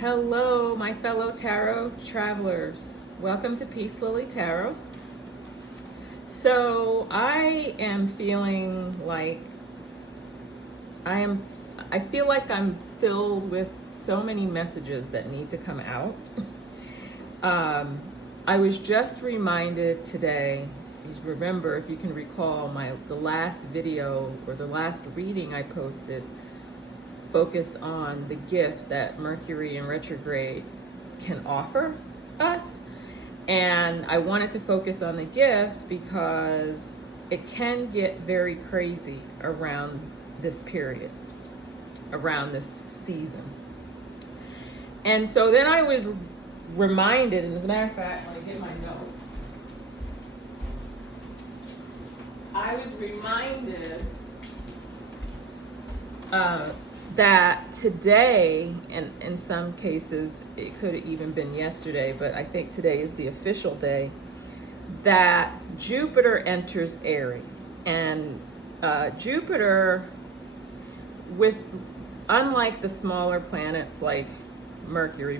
Hello, my fellow tarot travelers. Welcome to Peace Lily Tarot. So I am feeling like I feel like I'm filled with so many messages that need to come out. I was just reminded today, because remember, if you can recall, the last video or the last reading I posted focused on the gift that Mercury in retrograde can offer us. And I wanted to focus on the gift because it can get very crazy around this period, around this season. And so then I was reminded, and as a matter of fact, when I did my notes, I was reminded that today, and in some cases it could have even been yesterday, but I think today is the official day, that Jupiter enters Aries. And Jupiter, unlike the smaller planets like Mercury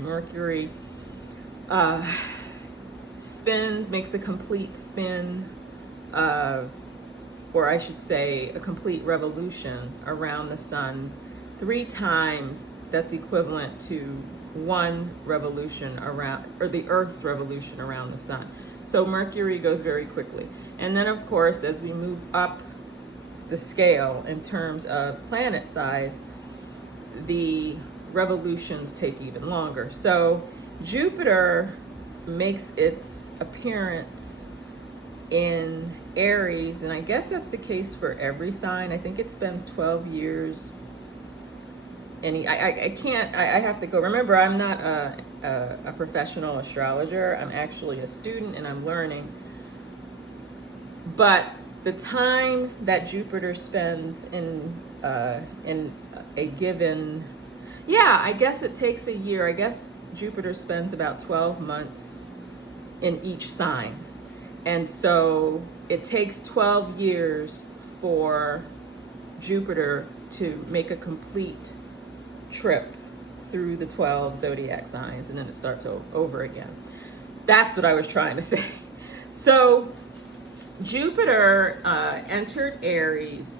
makes a complete spin, or I should say a complete revolution around the sun 3 times. That's equivalent to one revolution around, or the Earth's revolution around the sun. So Mercury goes very quickly. And then of course, as we move up the scale in terms of planet size, the revolutions take even longer. So Jupiter makes its appearance in Aries, and I guess that's the case for every sign. I think it spends 12 years. And I have to go. Remember, I'm not a professional astrologer. I'm actually a student and I'm learning. But the time that Jupiter spends in a given, I guess it takes a year. I guess Jupiter spends about 12 months in each sign. And so it takes 12 years for Jupiter to make a complete trip through the 12 zodiac signs, and then it starts over again. That's what I was trying to say. So Jupiter entered Aries,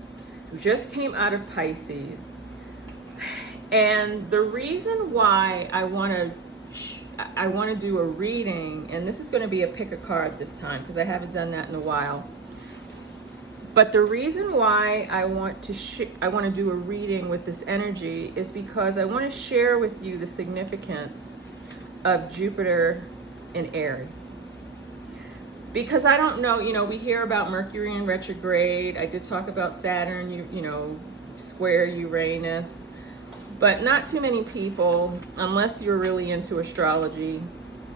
just came out of Pisces, and the reason why I want to do a reading, and this is going to be a pick a card this time because I haven't done that in a while. But the reason why I want to do a reading with this energy is because I want to share with you the significance of Jupiter in Aries. Because I don't know, we hear about Mercury in retrograde. I did talk about Saturn, square Uranus. But not too many people, unless you're really into astrology,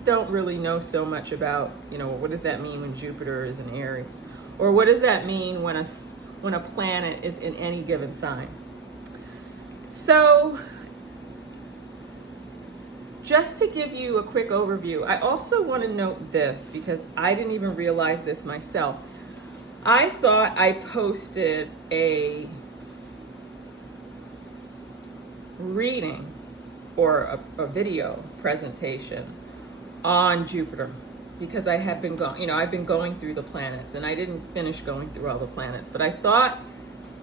don't really know so much about, what does that mean when Jupiter is in Aries? Or what does that mean when a planet is in any given sign? So, just to give you a quick overview, I also want to note this because I didn't even realize this myself. I thought I posted a reading or a video presentation on Jupiter, because I have been I've been going through the planets, and I didn't finish going through all the planets, but I thought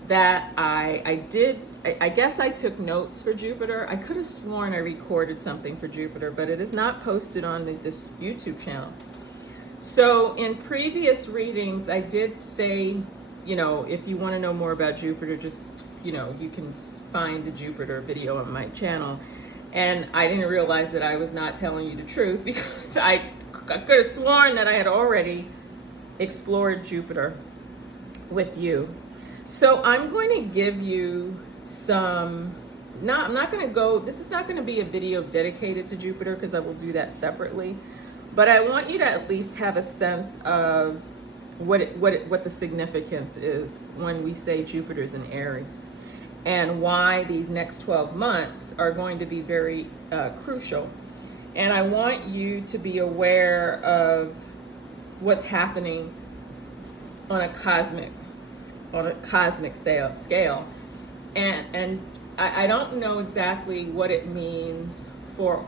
that I guess I took notes for Jupiter. I could have sworn I recorded something for Jupiter, but it is not posted on this YouTube channel. So in previous readings, I did say, if you want to know more about Jupiter, just, you can find the Jupiter video on my channel. And I didn't realize that I was not telling you the truth because I could have sworn that I had already explored Jupiter with you. So I'm going to give you I'm not going to go, this is not going to be a video dedicated to Jupiter because I will do that separately. But I want you to at least have a sense of what the significance is when we say Jupiter's in Aries, and why these next 12 months are going to be very crucial. And I want you to be aware of what's happening on a cosmic scale. And I don't know exactly what it means for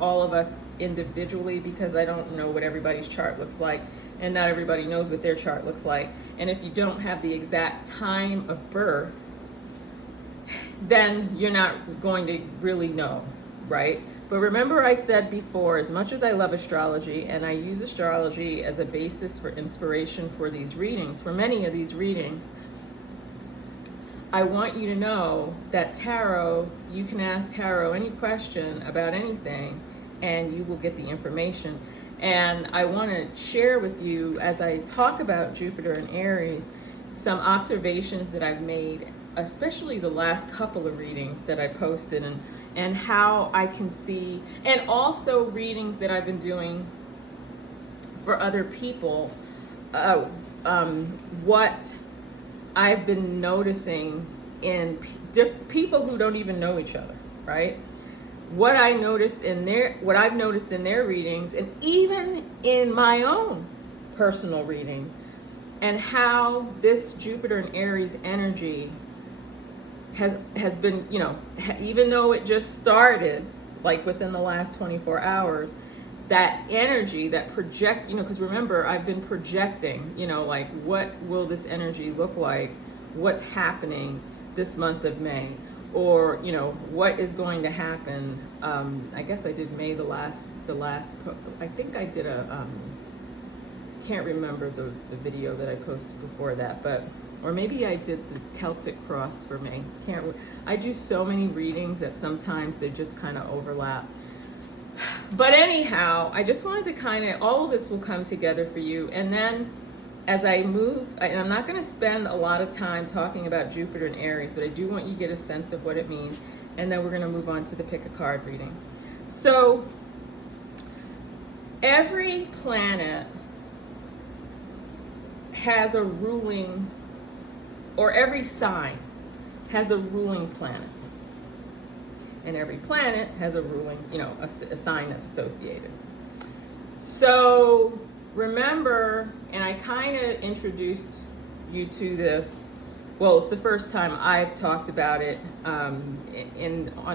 all of us individually, because I don't know what everybody's chart looks like, and not everybody knows what their chart looks like. And if you don't have the exact time of birth, then you're not going to really know, right? But remember, I said before, as much as I love astrology, and I use astrology as a basis for inspiration for these readings, for many of these readings, I want you to know that tarot, you can ask tarot any question about anything and you will get the information. And I want to share with you, as I talk about Jupiter and Aries, some observations that I've made, especially the last couple of readings that I posted, and how I can see, and also readings that I've been doing for other people, what I've been noticing in people who don't even know each other, right? What I've noticed in their readings, and even in my own personal readings, and how this Jupiter and Aries energy has been, even though it just started like within the last 24 hours, that energy, that project, because remember, I've been projecting, like, what will this energy look like? What's happening this month of May? Or, what is going to happen? I guess I did May the last, I think I did can't remember the video that I posted before that, or maybe I did the Celtic cross for May. I do so many readings that sometimes they just kind of overlap. But anyhow, I just wanted to all of this will come together for you. And then as I move, and I'm not going to spend a lot of time talking about Jupiter and Aries, but I do want you to get a sense of what it means. And then we're going to move on to the pick a card reading. So every planet has a ruling, or every sign has a ruling planet. And every planet has a ruling, a sign that's associated. So remember, and I kind of introduced you to this, well, it's the first time I've talked about it on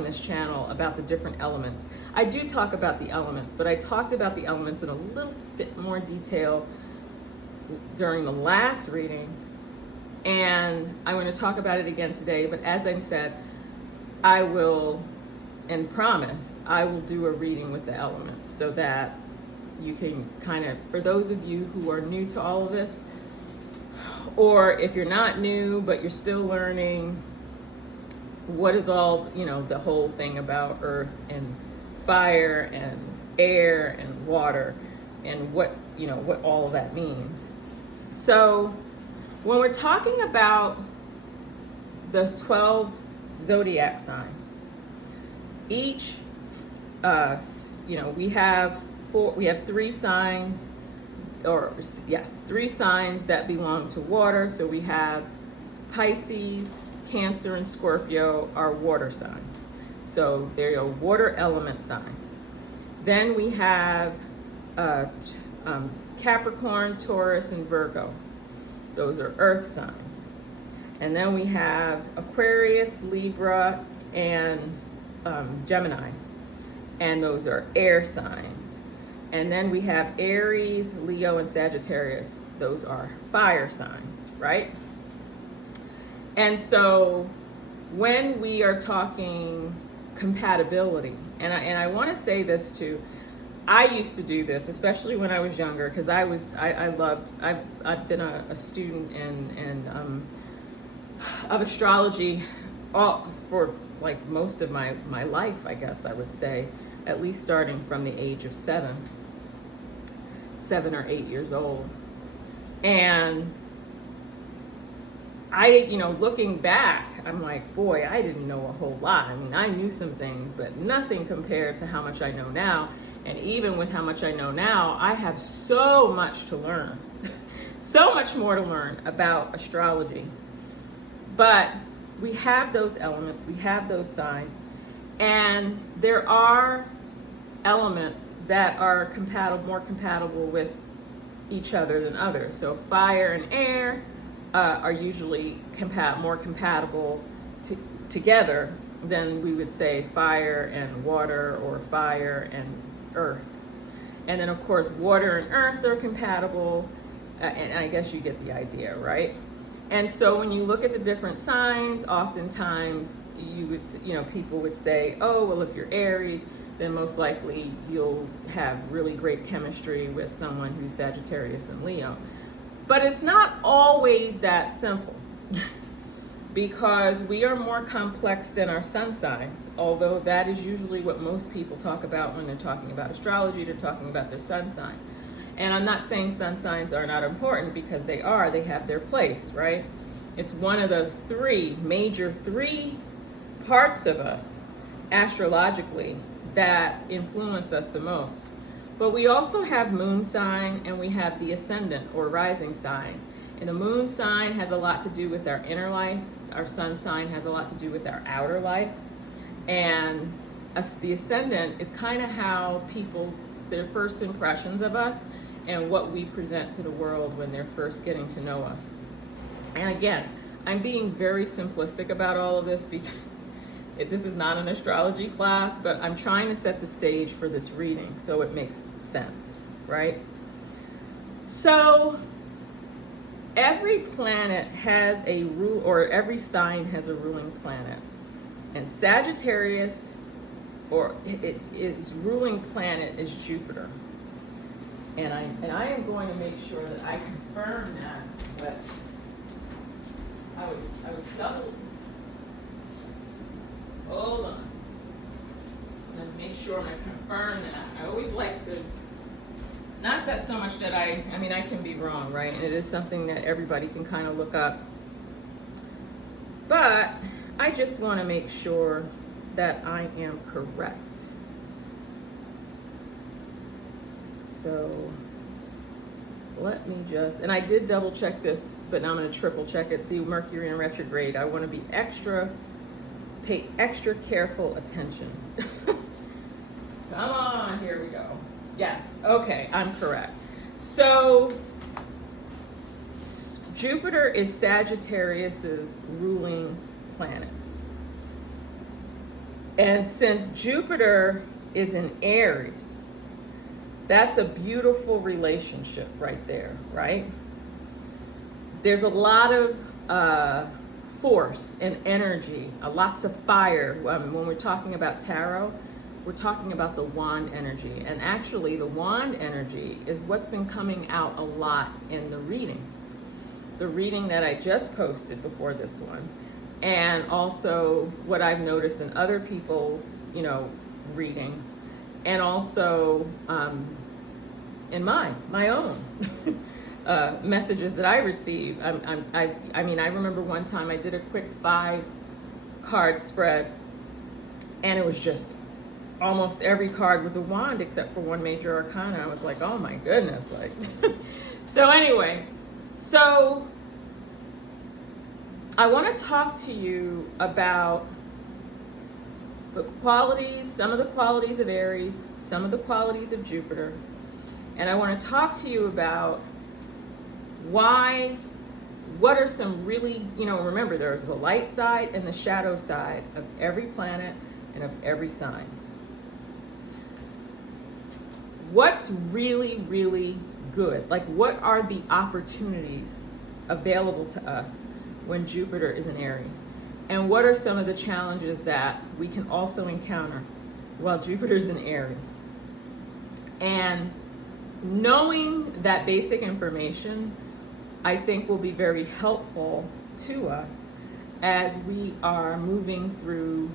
this channel, about the different elements. I do talk about the elements, but I talked about the elements in a little bit more detail during the last reading, and I'm going to talk about it again today. But as I said, I will, and promised, I will do a reading with the elements, so that you can for those of you who are new to all of this, or if you're not new but you're still learning what is all, the whole thing about earth and fire and air and water, and what all of that means. So when we're talking about the 12 zodiac signs, each, we have three signs, three signs that belong to water. So we have Pisces, Cancer, and Scorpio are water signs. So they're water element signs. Then we have Capricorn, Taurus, and Virgo. Those are earth signs. And then we have Aquarius, Libra, and Gemini. And those are air signs. And then we have Aries, Leo, and Sagittarius. Those are fire signs, right? And so when we are talking compatibility, and I want to say this too, I used to do this, especially when I was younger, because I've been a student of astrology for like most of my life, I guess I would say, at least starting from the age of 7 or 8 years old. And looking back, I'm like, boy, I didn't know a whole lot. I mean, I knew some things, but nothing compared to how much I know now. And even with how much I know now, I have so much to learn, so much more to learn about astrology. But we have those elements, we have those signs, and there are elements that are more compatible with each other than others. So fire and air are usually more compatible together then we would say fire and water, or fire and earth. And then, of course, water and earth are compatible, and I guess you get the idea, right? And so when you look at the different signs, oftentimes people would say, oh, well, if you're Aries, then most likely you'll have really great chemistry with someone who's Sagittarius and Leo. But it's not always that simple because we are more complex than our sun signs, although that is usually what most people talk about when they're talking about astrology. They're talking about their sun sign. And I'm not saying sun signs are not important, because they are. They have their place, right? It's one of the major three parts of us astrologically that influence us the most. But we also have moon sign, and we have the ascendant or rising sign. And the moon sign has a lot to do with our inner life. Our sun sign has a lot to do with our outer life. And the ascendant is kind of how people, their first impressions of us and what we present to the world when they're first getting to know us. And again, I'm being very simplistic about all of this because this is not an astrology class, but I'm trying to set the stage for this reading so it makes sense, right? So every planet has a rule, or every sign has a ruling planet. And Sagittarius, or its ruling planet is Jupiter. And I am going to make sure that I confirm that, but I was double. Hold on. Let me make sure I confirm that. I always like to, not that so much that I can be wrong, right? And it is something that everybody can kind of look up. But I just want to make sure that I am correct. So let me just, and I did double check this, but now I'm going to triple check it. See, Mercury in retrograde. I want to be pay extra careful attention. Come on, here we go. Yes, okay, I'm correct. So Jupiter is Sagittarius's ruling planet. And since Jupiter is in Aries, that's a beautiful relationship right there, right? There's a lot of force and energy, lots of fire. When we're talking about tarot, we're talking about the wand energy. And actually, the wand energy is what's been coming out a lot in the readings. The reading that I just posted before this one, and also what I've noticed in other people's, readings, and also in my own messages that I receive. I remember one time I did a quick 5-card spread, and it was just almost every card was a wand except for one major arcana. I was like, oh my goodness, like. So anyway, so I want to talk to you about the qualities, some of the qualities of Aries, some of the qualities of Jupiter. And I want to talk to you about what are some really, remember there's the light side and the shadow side of every planet and of every sign. What's really, really good? Like, what are the opportunities available to us when Jupiter is in Aries? And what are some of the challenges that we can also encounter while Jupiter's in Aries? And knowing that basic information, I think, will be very helpful to us as we are moving through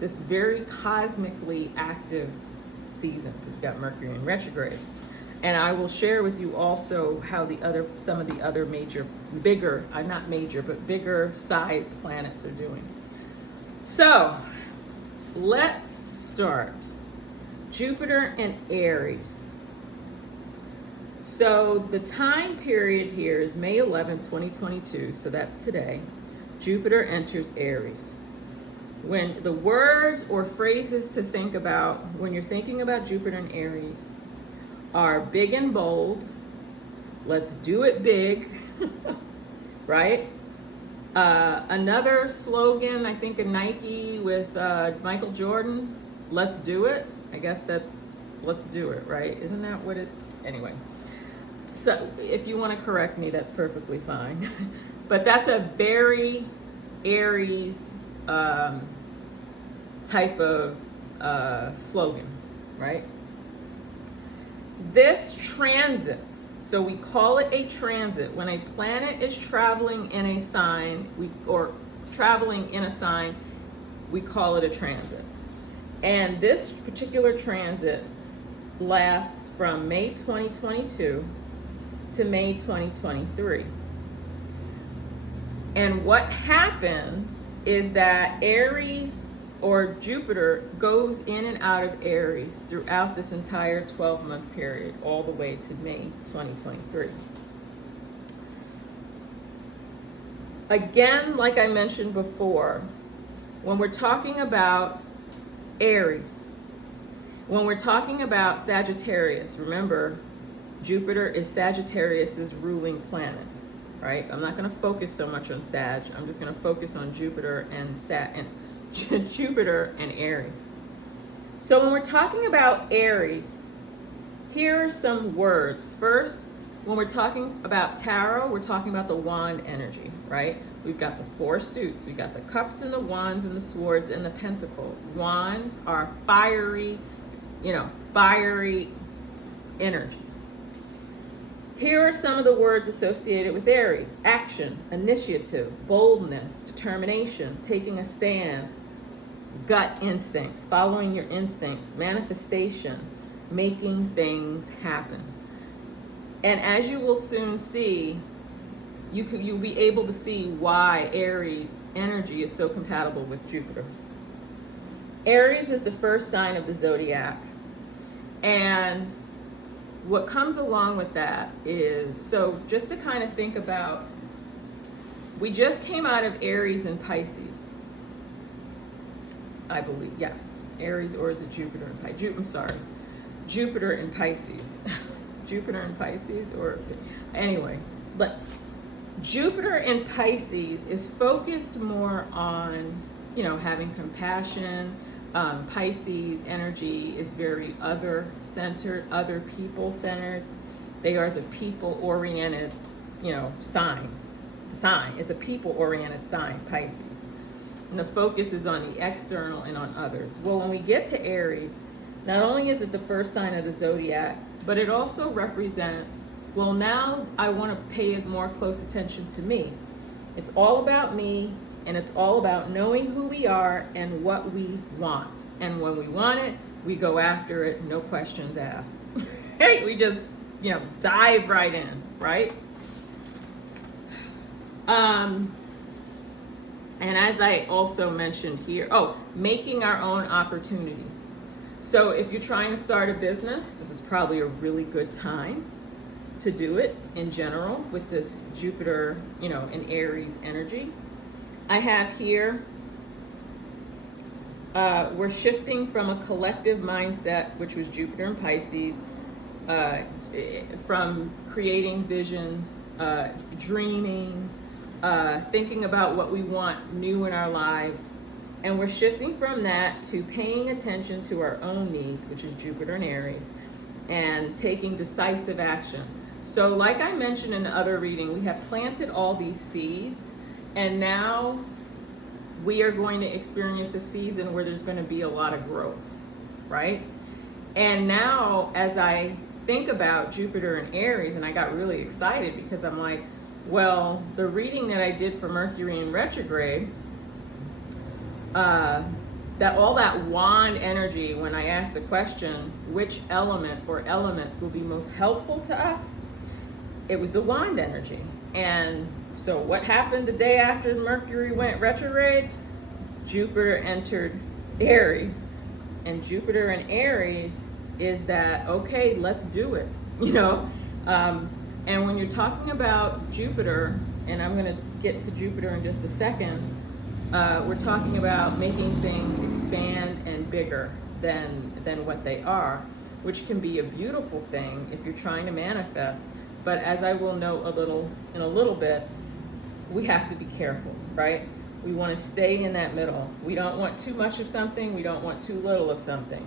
this very cosmically active season. We've got Mercury in retrograde. And I will share with you also how some of the other bigger sized planets are doing. So let's start. Jupiter and Aries. So the time period here is May 11, 2022, so that's today. Jupiter enters Aries. When the words or phrases to think about when you're thinking about Jupiter and Aries are big and bold, let's do it big, right? Another slogan, I think, a Nike with Michael Jordan, let's do it. I guess that's let's do it, right? Isn't that what it, anyway. So if you want to correct me, that's perfectly fine. But that's a very Aries type of slogan, right? This transit, so we call it a transit. When a planet is traveling in a sign, or traveling in a sign, we call it a transit. And this particular transit lasts from May 2022 to May 2023. And what happens is that Aries or Jupiter goes in and out of Aries throughout this entire 12-month period, all the way to May 2023. Again, like I mentioned before, when we're talking about Aries, when we're talking about Sagittarius, remember, Jupiter is Sagittarius's ruling planet, right? I'm not going to focus so much on Sag. I'm just going to focus on Jupiter and Jupiter and Aries. So when we're talking about Aries, here are some words. First, when we're talking about tarot, we're talking about the wand energy, right? We've got the four suits. We've got the cups and the wands and the swords and the pentacles. Wands are fiery, fiery energy. Here are some of the words associated with Aries: action, initiative, boldness, determination, taking a stand, gut instincts, following your instincts, manifestation, making things happen. And as you will soon see, you'll be able to see why Aries energy is so compatible with Jupiter's. Aries is the first sign of the zodiac. And what comes along with that is, so just to kind of think about, we just came out of Aries and Pisces, I believe, yes. Aries, or is it Jupiter and Pisces? I'm sorry, Jupiter and Pisces. Jupiter and Pisces, or anyway, but Jupiter in Pisces is focused more on, having compassion. Pisces energy is very other-centered, other people-centered. They are the people-oriented, signs. The sign, it's a people-oriented sign, Pisces. And the focus is on the external and on others. Well, when we get to Aries, not only is it the first sign of the zodiac, but it also represents, well, now I want to pay more close attention to me. It's all about me. And it's all about knowing who we are and what we want. And when we want it, we go after it, no questions asked. Hey, we just, dive right in, right? And as I also mentioned here, making our own opportunities. So if you're trying to start a business, this is probably a really good time to do it in general with this Jupiter, in Aries energy. I have here, we're shifting from a collective mindset, which was Jupiter and Pisces, from creating visions, dreaming, thinking about what we want new in our lives. And we're shifting from that to paying attention to our own needs, which is Jupiter and Aries, and taking decisive action. So like I mentioned in the other reading, we have planted all these seeds. And now we are going to experience a season where there's going to be a lot of growth, right? And now as I think about Jupiter and Aries, and I got really excited because I'm like, well, the reading that I did for Mercury in retrograde, that all that wand energy, when I asked the question, which element or elements will be most helpful to us, it was the wand energy. And so what happened the day after Mercury went retrograde? Jupiter entered Aries. And Jupiter in Aries is that, okay, let's do it, And when you're talking about Jupiter, and I'm going to get to Jupiter in just a second, we're talking about making things expand and bigger than what they are, which can be a beautiful thing if you're trying to manifest. But as I will note in a little bit, we have to be careful. right? We want to stay in that middle. We don't want too much of something. We don't want too little of something.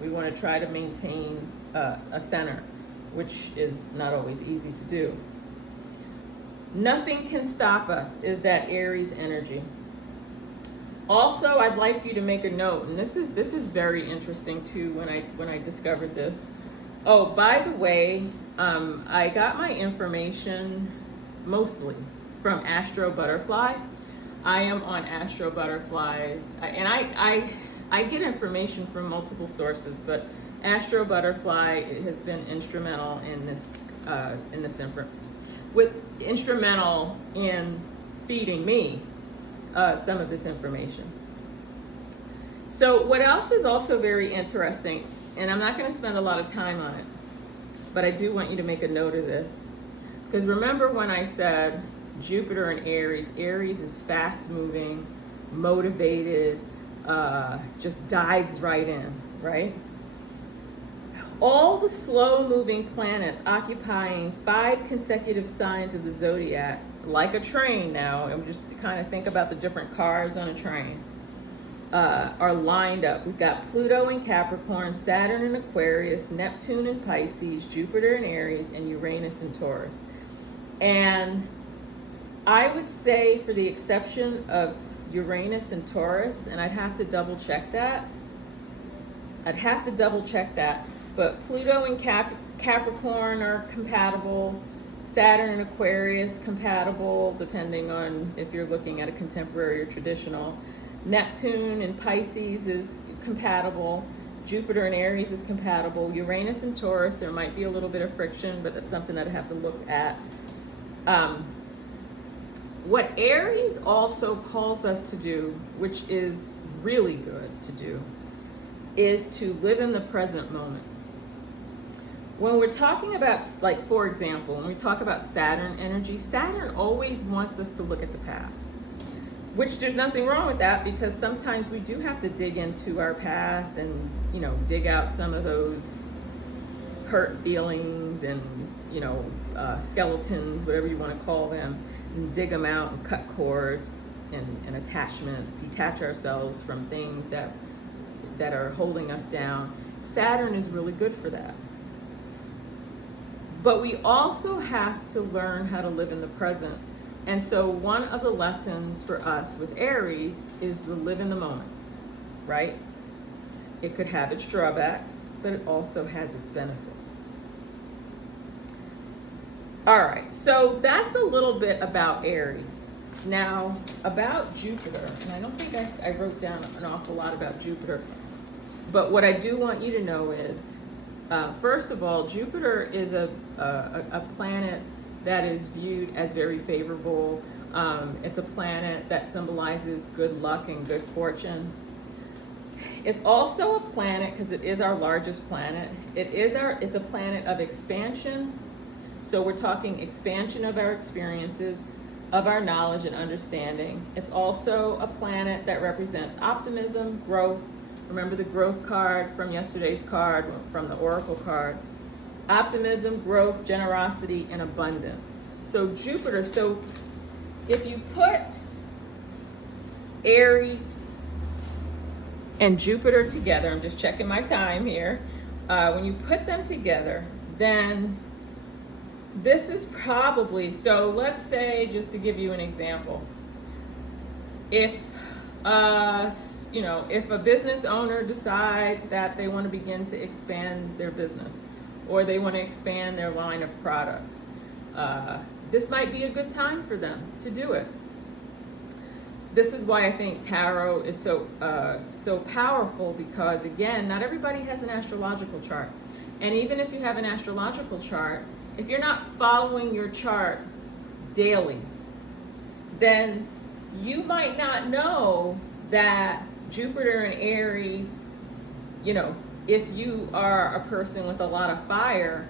We want to try to maintain a center, which is not always easy to do. Nothing can stop us is that Aries energy. Also, I'd like you to make a note, and this is very interesting too when I discovered this. Oh, by the way, I got my information mostly from Astro Butterfly. I am on Astro Butterflies, and I get information from multiple sources, but Astro Butterfly has been instrumental in this instrumental in feeding me some of this information. So what else is also very interesting, and I'm not going to spend a lot of time on it, but I do want you to make a note of this, because remember when I said Jupiter and Aries is fast moving, motivated, just dives right in, right? All the slow moving planets occupying 5 consecutive signs of the zodiac, like a train now, and just to kind of think about the different cars on a train, are lined up. We've got Pluto in Capricorn, Saturn in Aquarius, Neptune in Pisces, Jupiter in Aries, and Uranus in Taurus. And I would say, for the exception of Uranus and Taurus, and I'd have to double check that, but Pluto and Capricorn are compatible, Saturn and Aquarius compatible, depending on if you're looking at a contemporary or traditional. Neptune and Pisces is compatible, Jupiter and Aries is compatible, Uranus and Taurus, there might be a little bit of friction, but that's something that I have to look at. What Aries also calls us to do, which is really good to do, is to live in the present moment. When we're talking about, like, for example, when we talk about Saturn energy, Saturn always wants us to look at the past, which there's nothing wrong with that, because sometimes we do have to dig into our past and, dig out some of those hurt feelings and, skeletons, whatever you want to call them, and dig them out and cut cords and attachments, detach ourselves from things that are holding us down. Saturn is really good for that. But we also have to learn how to live in the present. And so one of the lessons for us with Aries is to live in the moment, right? It could have its drawbacks, but it also has its benefits. All right, so that's a little bit about Aries. Now, about Jupiter, and I don't think I wrote down an awful lot about Jupiter, but what I do want you to know is, first of all, Jupiter is a planet that is viewed as very favorable. It's a planet that symbolizes good luck and good fortune. It's also a planet, because it is our largest planet, it's a planet of expansion. So we're talking expansion of our experiences, of our knowledge and understanding. It's also a planet that represents optimism, growth. Remember the growth card from yesterday's card, from the Oracle card. Optimism, growth, generosity, and abundance. So Jupiter, so if you put Aries and Jupiter together, I'm just checking my time here. When you put them together, then this is probably, so let's say, just to give you an example, if a business owner decides that they want to begin to expand their business, or they want to expand their line of products, this might be a good time for them to do it. This is why I think tarot is so powerful, because again, not everybody has an astrological chart. And even if you have an astrological chart, if you're not following your chart daily, then you might not know that Jupiter and Aries, if you are a person with a lot of fire,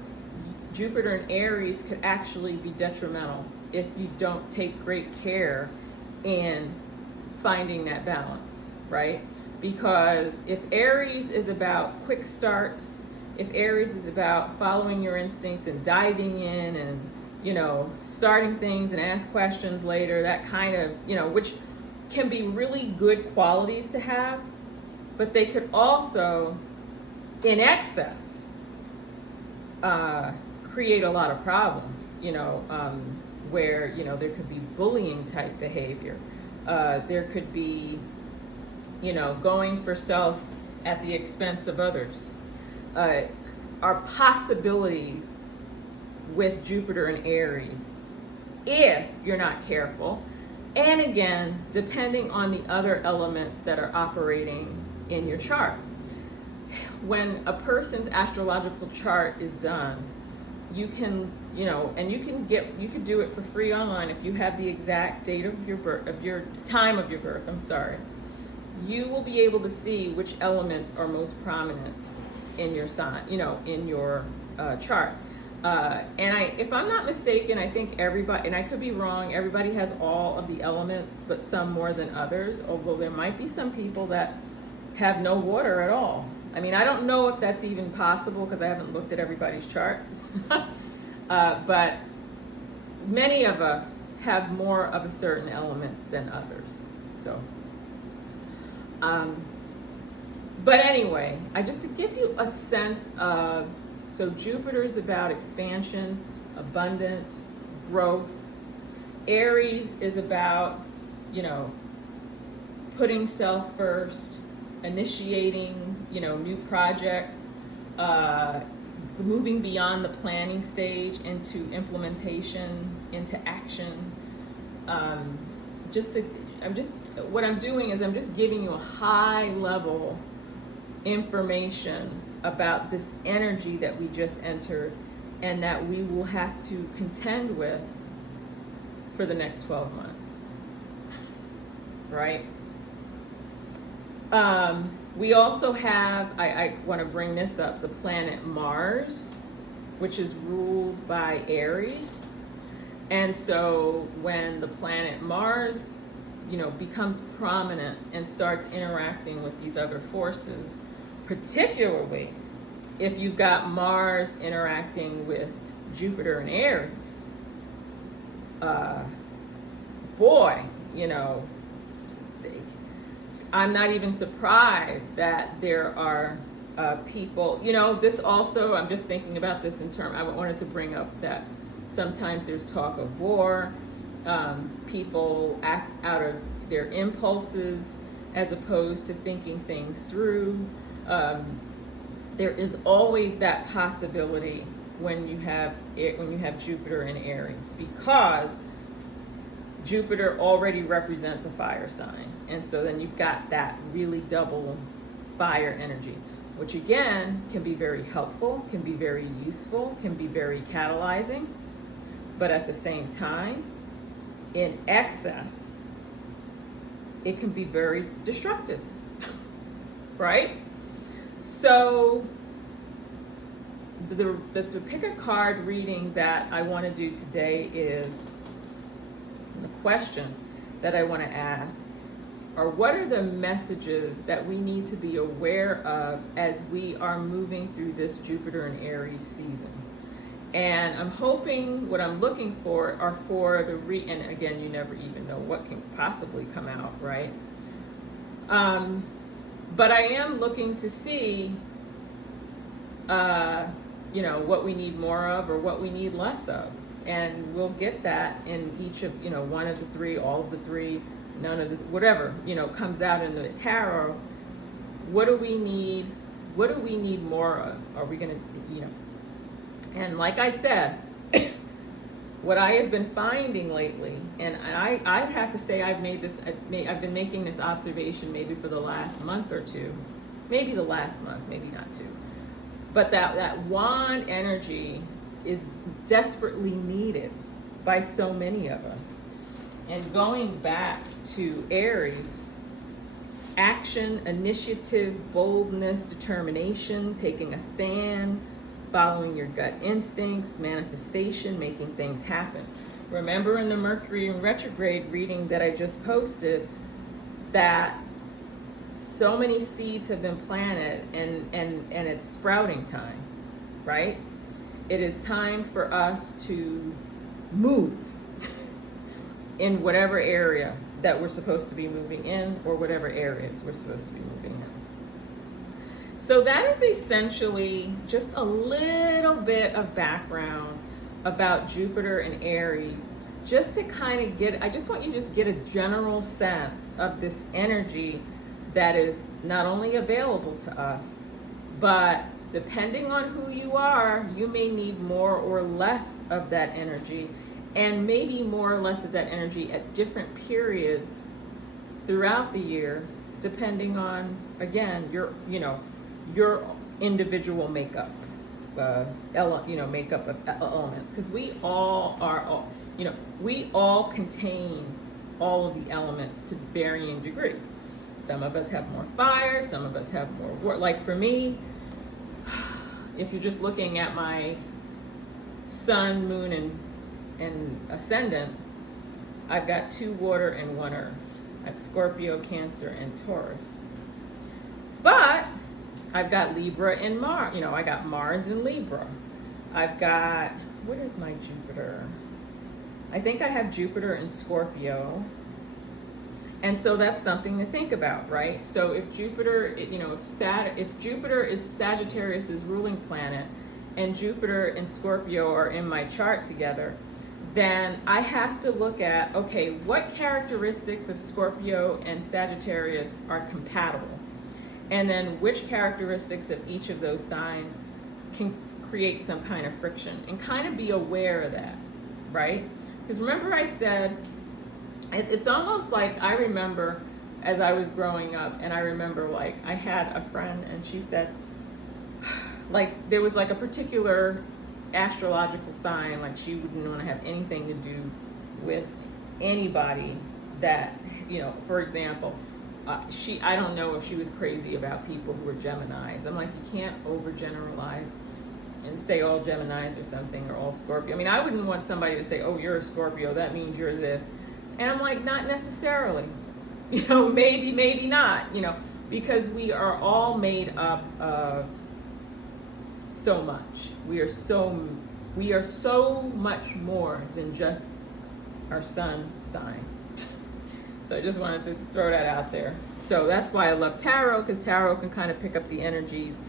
Jupiter and Aries could actually be detrimental if you don't take great care in finding that balance, right? Because if Aries is about quick starts, if Aries is about following your instincts and diving in and, starting things and ask questions later, that kind of, which can be really good qualities to have, but they could also, in excess, create a lot of problems, where, there could be bullying type behavior. There could be, going for self at the expense of others. Are possibilities with Jupiter and Aries if you're not careful. And again, depending on the other elements that are operating in your chart. When a person's astrological chart is done, you can, and you can do it for free online if you have the exact date of your birth, of your time of your birth, you will be able to see which elements are most prominent in your sign, in your chart. And if I'm not mistaken, I think everybody, and I could be wrong, everybody has all of the elements, but some more than others, although there might be some people that have no water at all. I mean, I don't know if that's even possible because I haven't looked at everybody's charts. But many of us have more of a certain element than others. So, but anyway, just to give you a sense of, so Jupiter is about expansion, abundance, growth. Aries is about, putting self first, initiating, new projects, moving beyond the planning stage into implementation, into action. What I'm doing is I'm just giving you a high level information about this energy that we just entered and that we will have to contend with for the next 12 months, right? We also have, I want to bring this up, the planet Mars, which is ruled by Aries. And so when the planet Mars, becomes prominent and starts interacting with these other forces, particularly if you've got Mars interacting with Jupiter and Aries, I'm not even surprised that there are people, this also, I'm just thinking about this I wanted to bring up that sometimes there's talk of war. People act out of their impulses as opposed to thinking things through. There is always that possibility when you have Jupiter in Aries, because Jupiter already represents a fire sign, and so then you've got that really double fire energy, which again can be very helpful, can be very useful, can be very catalyzing, but at the same time, in excess, it can be very destructive, right? So the pick a card reading that I want to do today is, the question that I want to ask are, what are the messages that we need to be aware of as we are moving through this Jupiter and Aries season? And I'm hoping, what I'm looking for are for and again, you never even know what can possibly come out, right? But I am looking to see, what we need more of or what we need less of. And we'll get that in each of, one of the three, all of the three, none of the, whatever, comes out in the tarot. What do we need? What do we need more of? Are we going to, and like I said, what I have been finding lately, and I'd have to say I've been making this observation maybe for the last month or two, maybe the last month, maybe not two, but that wand energy is desperately needed by so many of us. And going back to Aries, action, initiative, boldness, determination, taking a stand, following your gut instincts, manifestation, making things happen. Remember in the Mercury in retrograde reading that I just posted that so many seeds have been planted and it's sprouting time, right? It is time for us to move in whatever area that we're supposed to be moving in, or whatever areas we're supposed to be moving in. So that is essentially just a little bit of background about Jupiter and Aries, just to kind of get, I just want you to just get a general sense of this energy that is not only available to us, but depending on who you are, you may need more or less of that energy, and maybe more or less of that energy at different periods throughout the year, depending on, again, your individual makeup, makeup of elements, because we all contain all of the elements to varying degrees. Some of us have more fire, some of us have more water. Like for me, if you're just looking at my sun, moon, and ascendant, I've got 2 water and 1 earth. I have Scorpio, Cancer, and Taurus. But I've got Libra and Mars. I got Mars and Libra. I've got, what is my Jupiter? I think I have Jupiter in Scorpio. And so that's something to think about, right? So if Jupiter, if Jupiter is Sagittarius's ruling planet, and Jupiter and Scorpio are in my chart together, then I have to look at, okay, what characteristics of Scorpio and Sagittarius are compatible? And then which characteristics of each of those signs can create some kind of friction, and kind of be aware of that, right? Because remember I said, it's almost like I remember as I was growing up, and I remember like I had a friend, and she said, like there was like a particular astrological sign, like she wouldn't want to have anything to do with anybody that, for example, I don't know if she was crazy about people who were Geminis. I'm like, you can't overgeneralize and say all Geminis or something, or all Scorpio. I mean, I wouldn't want somebody to say, oh, you're a Scorpio, that means you're this. And I'm like, not necessarily. Maybe not, because we are all made up of so much. We are so much more than just our sun sign. So I just wanted to throw that out there. So that's why I love tarot, because tarot can kind of pick up the energies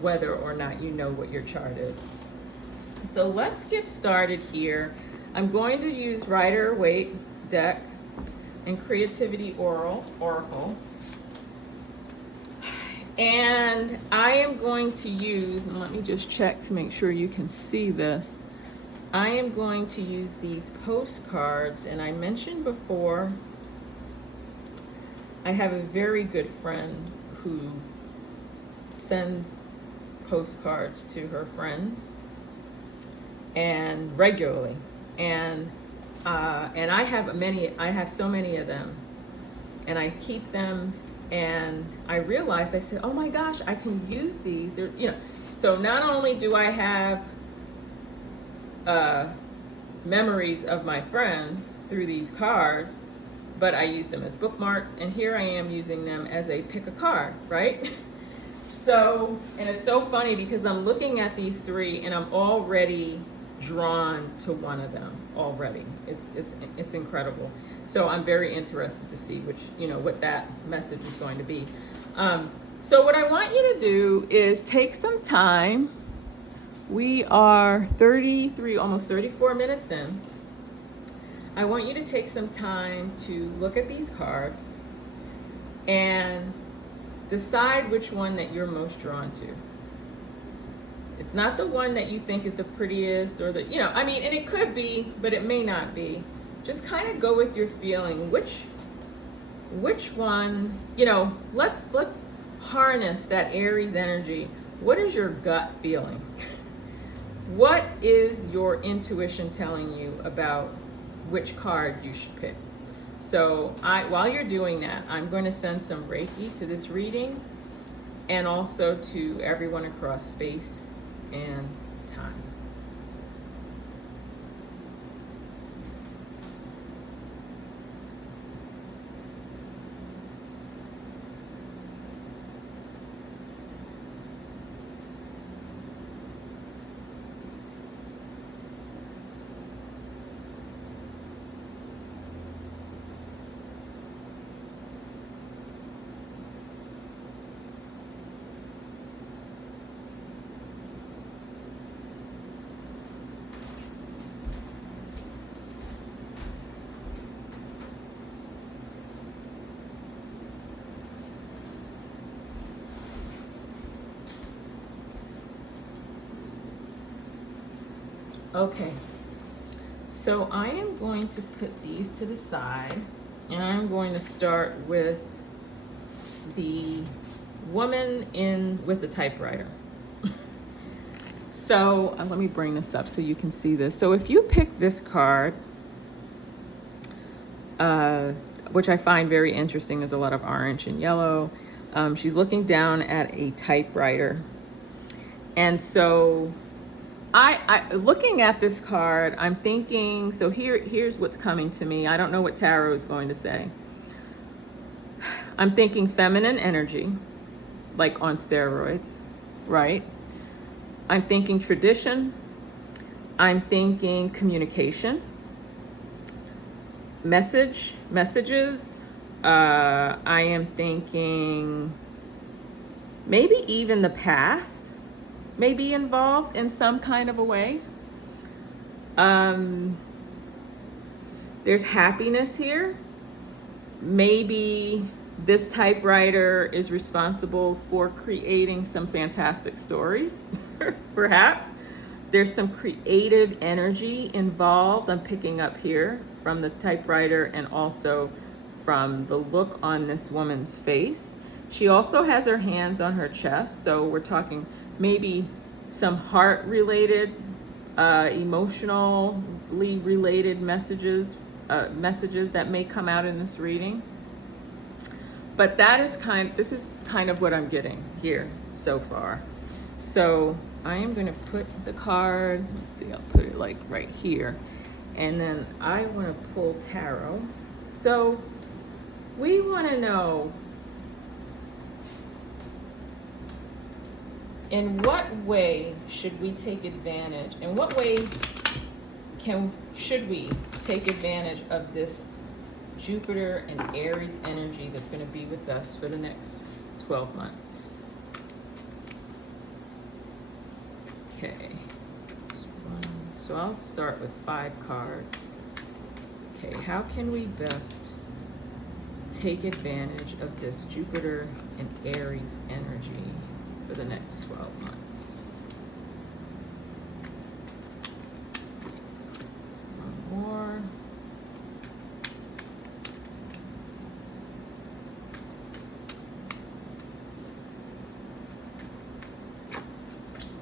whether or not you know what your chart is. So let's get started here. I'm going to use Rider-Waite deck and Creativity Oracle. And I am going to use, and let me just check to make sure you can see this. I am going to use these postcards, and I mentioned before, I have a very good friend who sends postcards to her friends, and regularly, and I have so many of them, and I keep them. And I realized, I said, oh my gosh, I can use these. So not only do I have memories of my friend through these cards, but I use them as bookmarks, and here I am using them as a pick a card, right? So, and it's so funny because I'm looking at these 3 and I'm already drawn to one of them already. It's incredible. So I'm very interested to see what that message is going to be. So what I want you to do is take some time. We are 33, almost 34 minutes in. I want you to take some time to look at these cards and decide which one that you're most drawn to. It's not the one that you think is the prettiest, or and it could be, but it may not be. Just kind of go with your feeling. Which one, let's harness that Aries energy. What is your gut feeling? What is your intuition telling you about which card you should pick? So while you're doing that, I'm going to send some Reiki to this reading, and also to everyone across space and time. Okay, so I am going to put these to the side, and I'm going to start with the woman with the typewriter. So let me bring this up so you can see this. So if you pick this card, which I find very interesting, there's a lot of orange and yellow. She's looking down at a typewriter. And so I looking at this card, I'm thinking, so here's what's coming to me. I don't know what tarot is going to say. I'm thinking feminine energy, like on steroids, right? I'm thinking tradition. I'm thinking communication. Messages. I am thinking maybe even the past may be involved in some kind of a way. There's happiness here. Maybe this typewriter is responsible for creating some fantastic stories, perhaps. There's some creative energy involved, I'm picking up here from the typewriter and also from the look on this woman's face. She also has her hands on her chest, so we're talking maybe some heart-related, emotionally related messages that may come out in this reading. But this is kind of what I'm getting here so far. So I am going to put the card, let's see, I'll put it like right here. And then I want to pull tarot. So we want to know, in what way should we take advantage? In what way should we take advantage of this Jupiter and Aries energy that's going to be with us for the next 12 months? Okay, so I'll start with 5 cards. Okay, how can we best take advantage of this Jupiter and Aries energy for the next 12 months? One more.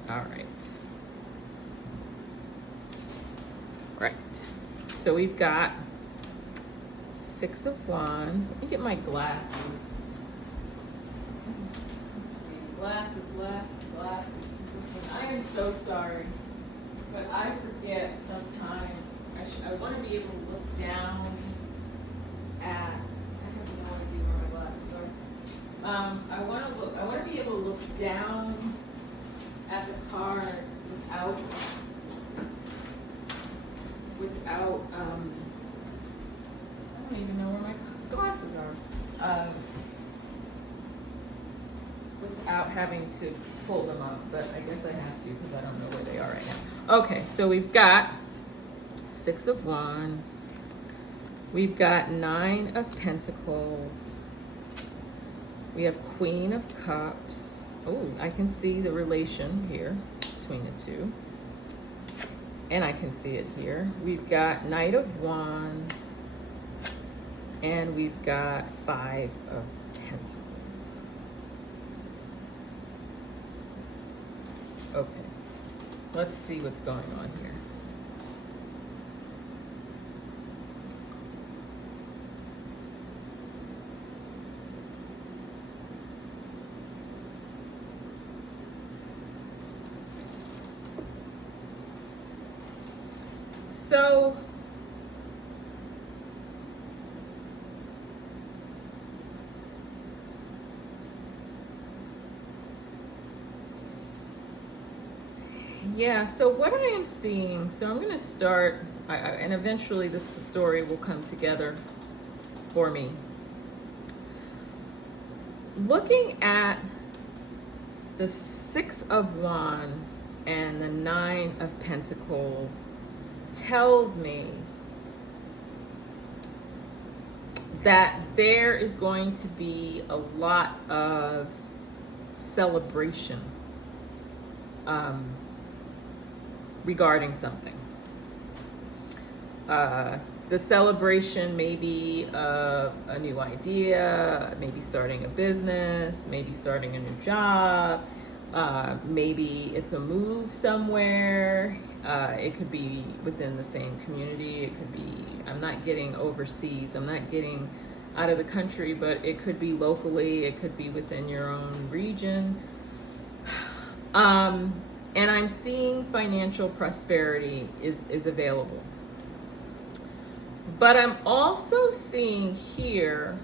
All right. Right. So we've got 6 of Wands. Let me get my glasses. Let's see. Glasses. I am so sorry, but I forget sometimes. I want to be able to look down at. I have no idea where my glasses are. I want to be able to look down at the cards without I don't even know where my glasses are. Without having to pull them up, but I guess I have to because I don't know where they are right now. Okay, so we've got 6 of Wands. We've got 9 of Pentacles. We have Queen of Cups. Oh, I can see the relation here between the two. And I can see it here. We've got Knight of Wands. And we've got 5 of Pentacles. Okay, let's see what's going on here. So yeah, so what I am seeing, so I'm going to start, and eventually the story will come together for me. Looking at the 6 of Wands and the 9 of Pentacles tells me that there is going to be a lot of celebration regarding something. It's a celebration, maybe of a new idea, maybe starting a business, maybe starting a new job, maybe it's a move somewhere. It could be within the same community. It could be, I'm not getting overseas, I'm not getting out of the country, but it could be locally, it could be within your own region. And I'm seeing financial prosperity is available. But I'm also seeing here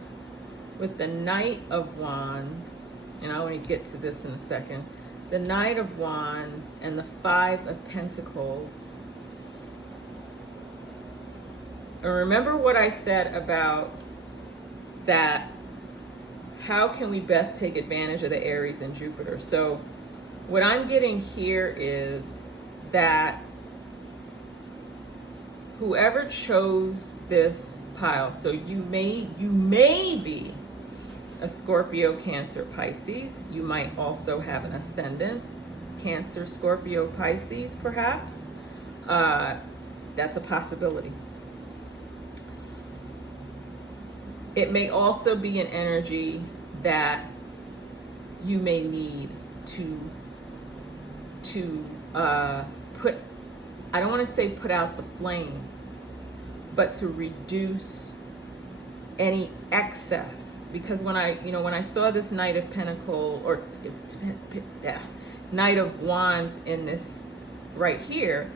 with the Knight of Wands, and I want to get to this in a second, the Knight of Wands and the Five of Pentacles. And remember what I said about that, how can we best take advantage of the Aries and Jupiter? So what I'm getting here is that whoever chose this pile, so you may be a Scorpio, Cancer, Pisces. You might also have an ascendant, Cancer, Scorpio, Pisces, perhaps. That's a possibility. It may also be an energy that you may need to put, I don't want to say put out the flame, but to reduce any excess. Because when I saw this Knight of Pentacles, or Knight of Wands in this right here,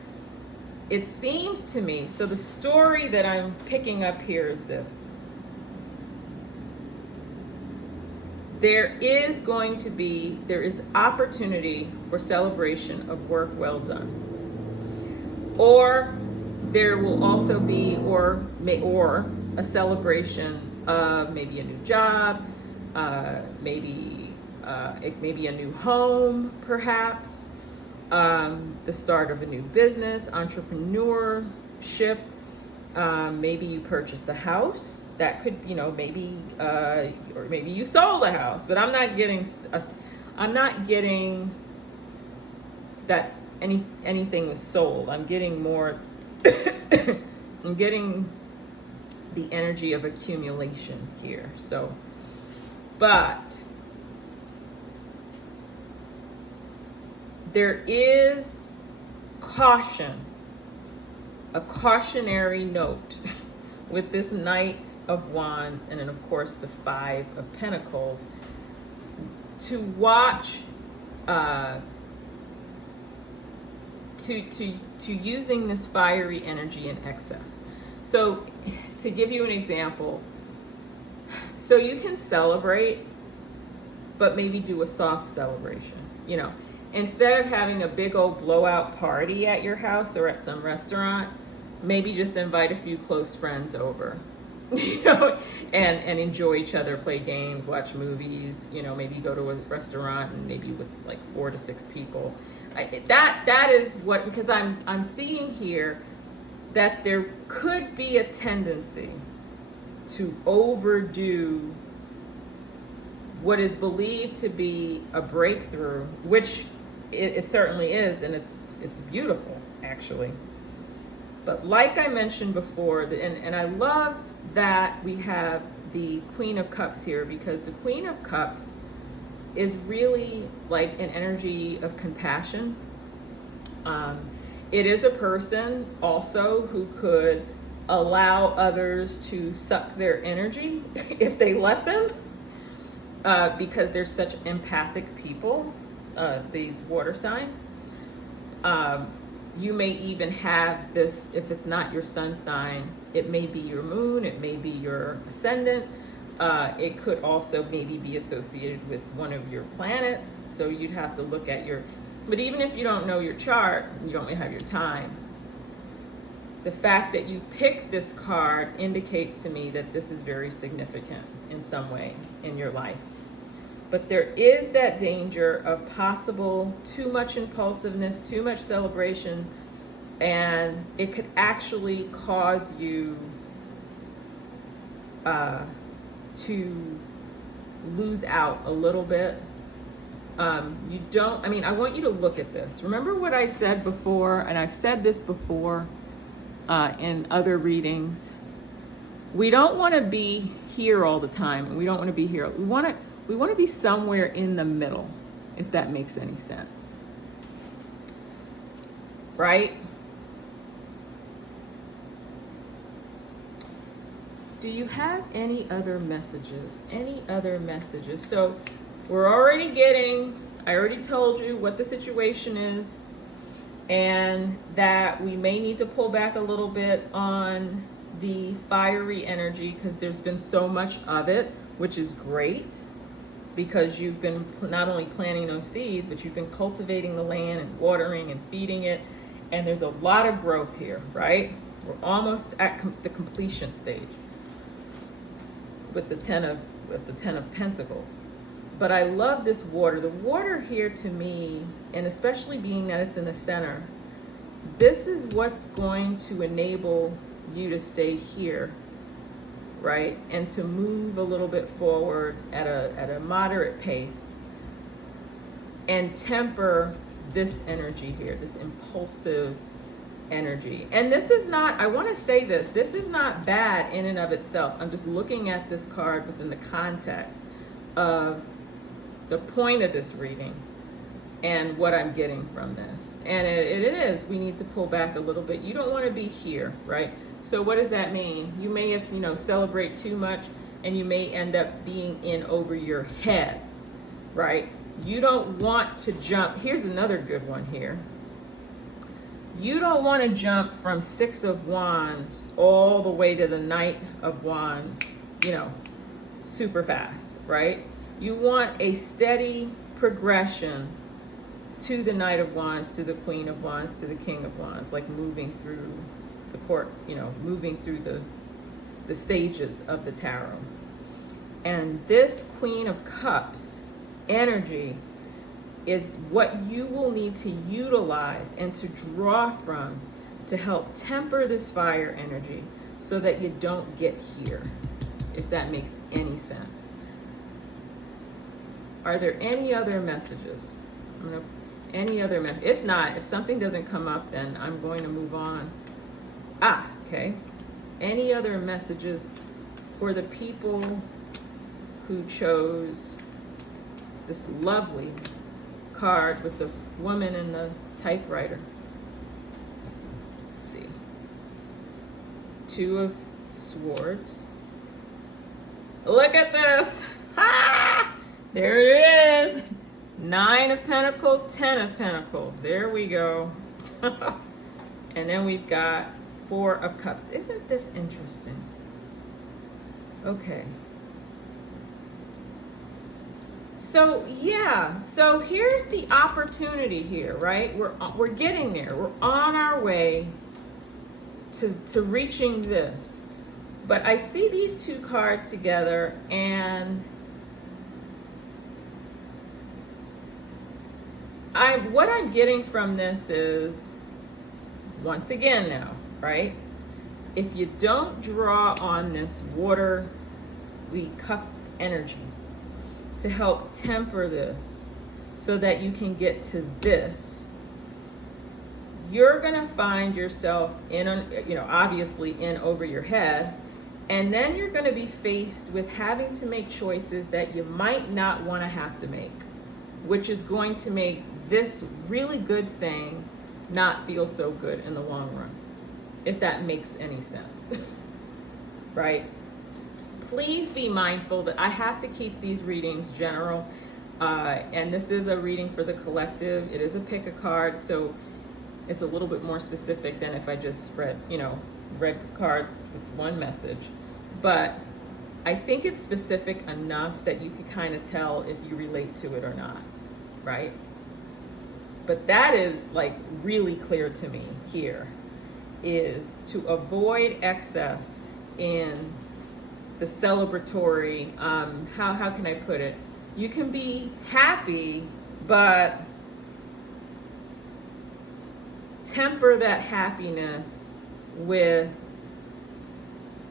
it seems to me, so the story that I'm picking up here is this. There is opportunity for celebration of work well done. Or there will also be, or a celebration of maybe a new job, maybe it may be a new home, perhaps, the start of a new business, entrepreneurship. Maybe you purchased a house. That could, maybe, or maybe you sold a house. But I'm not getting that anything was sold. I'm getting more. I'm getting the energy of accumulation here. So, but there is caution, a cautionary note with this Knight of Wands, and then of course the Five of Pentacles, to watch, to using this fiery energy in excess. So to give you an example, so you can celebrate, but maybe do a soft celebration. Instead of having a big old blowout party at your house or at some restaurant, maybe just invite a few close friends over, and enjoy each other, play games, watch movies, maybe go to a restaurant and maybe with like 4 to 6 people. That is what, because I'm seeing here that there could be a tendency to overdo what is believed to be a breakthrough, which it certainly is, and it's beautiful, actually. But like I mentioned before, and I love that we have the Queen of Cups here, because the Queen of Cups is really like an energy of compassion. It is a person also who could allow others to suck their energy if they let them, because they're such empathic people, these water signs. You may even have this, if it's not your sun sign, it may be your moon, it may be your ascendant. It could also maybe be associated with one of your planets. So you'd have to look at but even if you don't know your chart, you don't have your time, the fact that you picked this card indicates to me that this is very significant in some way in your life. But there is that danger of possible too much impulsiveness, too much celebration, and it could actually cause you to lose out a little bit. I want you to look at this. Remember what I said before, and I've said this before, in other readings. We don't want to be here all the time. We don't want to be here. We want to be somewhere in the middle, if that makes any sense. Right? Do you have any other messages? Any other messages? So we're already getting, I already told you what the situation is, and that we may need to pull back a little bit on the fiery energy because there's been so much of it, which is great because you've been not only planting those seeds, but you've been cultivating the land and watering and feeding it, and there's a lot of growth here, right? We're almost at the completion stage with the ten of Pentacles. But I love this water. The water here to me, and especially being that it's in the center, this is what's going to enable you to stay here, right? And to move a little bit forward at a moderate pace and temper this energy here, this impulsive energy. And this is not, I want to say this is not bad in and of itself. I'm just looking at this card within the context of the point of this reading and what I'm getting from this. And it is, we need to pull back a little bit. You don't want to be here, right? So what does that mean? You may have, celebrate too much and you may end up being in over your head, right? You don't want to jump. Here's another good one here. You don't want to jump from Six of Wands all the way to the Knight of Wands, super fast, right? You want a steady progression to the Knight of Wands, to the Queen of Wands, to the King of Wands, like moving through the court, moving through the stages of the tarot. And this Queen of Cups energy is what you will need to utilize and to draw from to help temper this fire energy so that you don't get here, if that makes any sense. Are there any other messages? If not, if something doesn't come up, then I'm going to move on. Okay. Any other messages for the people who chose this lovely card with the woman and the typewriter? Let's see. Two of Swords. Look at this. There it is. 9 of Pentacles, 10 of Pentacles. There we go. And then we've got 4 of Cups. Isn't this interesting? Okay. So here's the opportunity here, right? We're getting there. We're on our way to reaching this. But I see these two cards together, and what I'm getting from this is, once again now, right? If you don't draw on this watery cup energy to help temper this so that you can get to this, you're gonna find yourself obviously in over your head, and then you're gonna be faced with having to make choices that you might not wanna have to make, which is going to make this really good thing not feel so good in the long run, if that makes any sense. Right? Please be mindful that I have to keep these readings general, and this is a reading for the collective. It is a pick a card, so it's a little bit more specific than if I just read cards with one message. But I think it's specific enough that you can kind of tell if you relate to it or not, right? But that is like really clear to me here, is to avoid excess in the celebratory, how can I put it? You can be happy, but temper that happiness with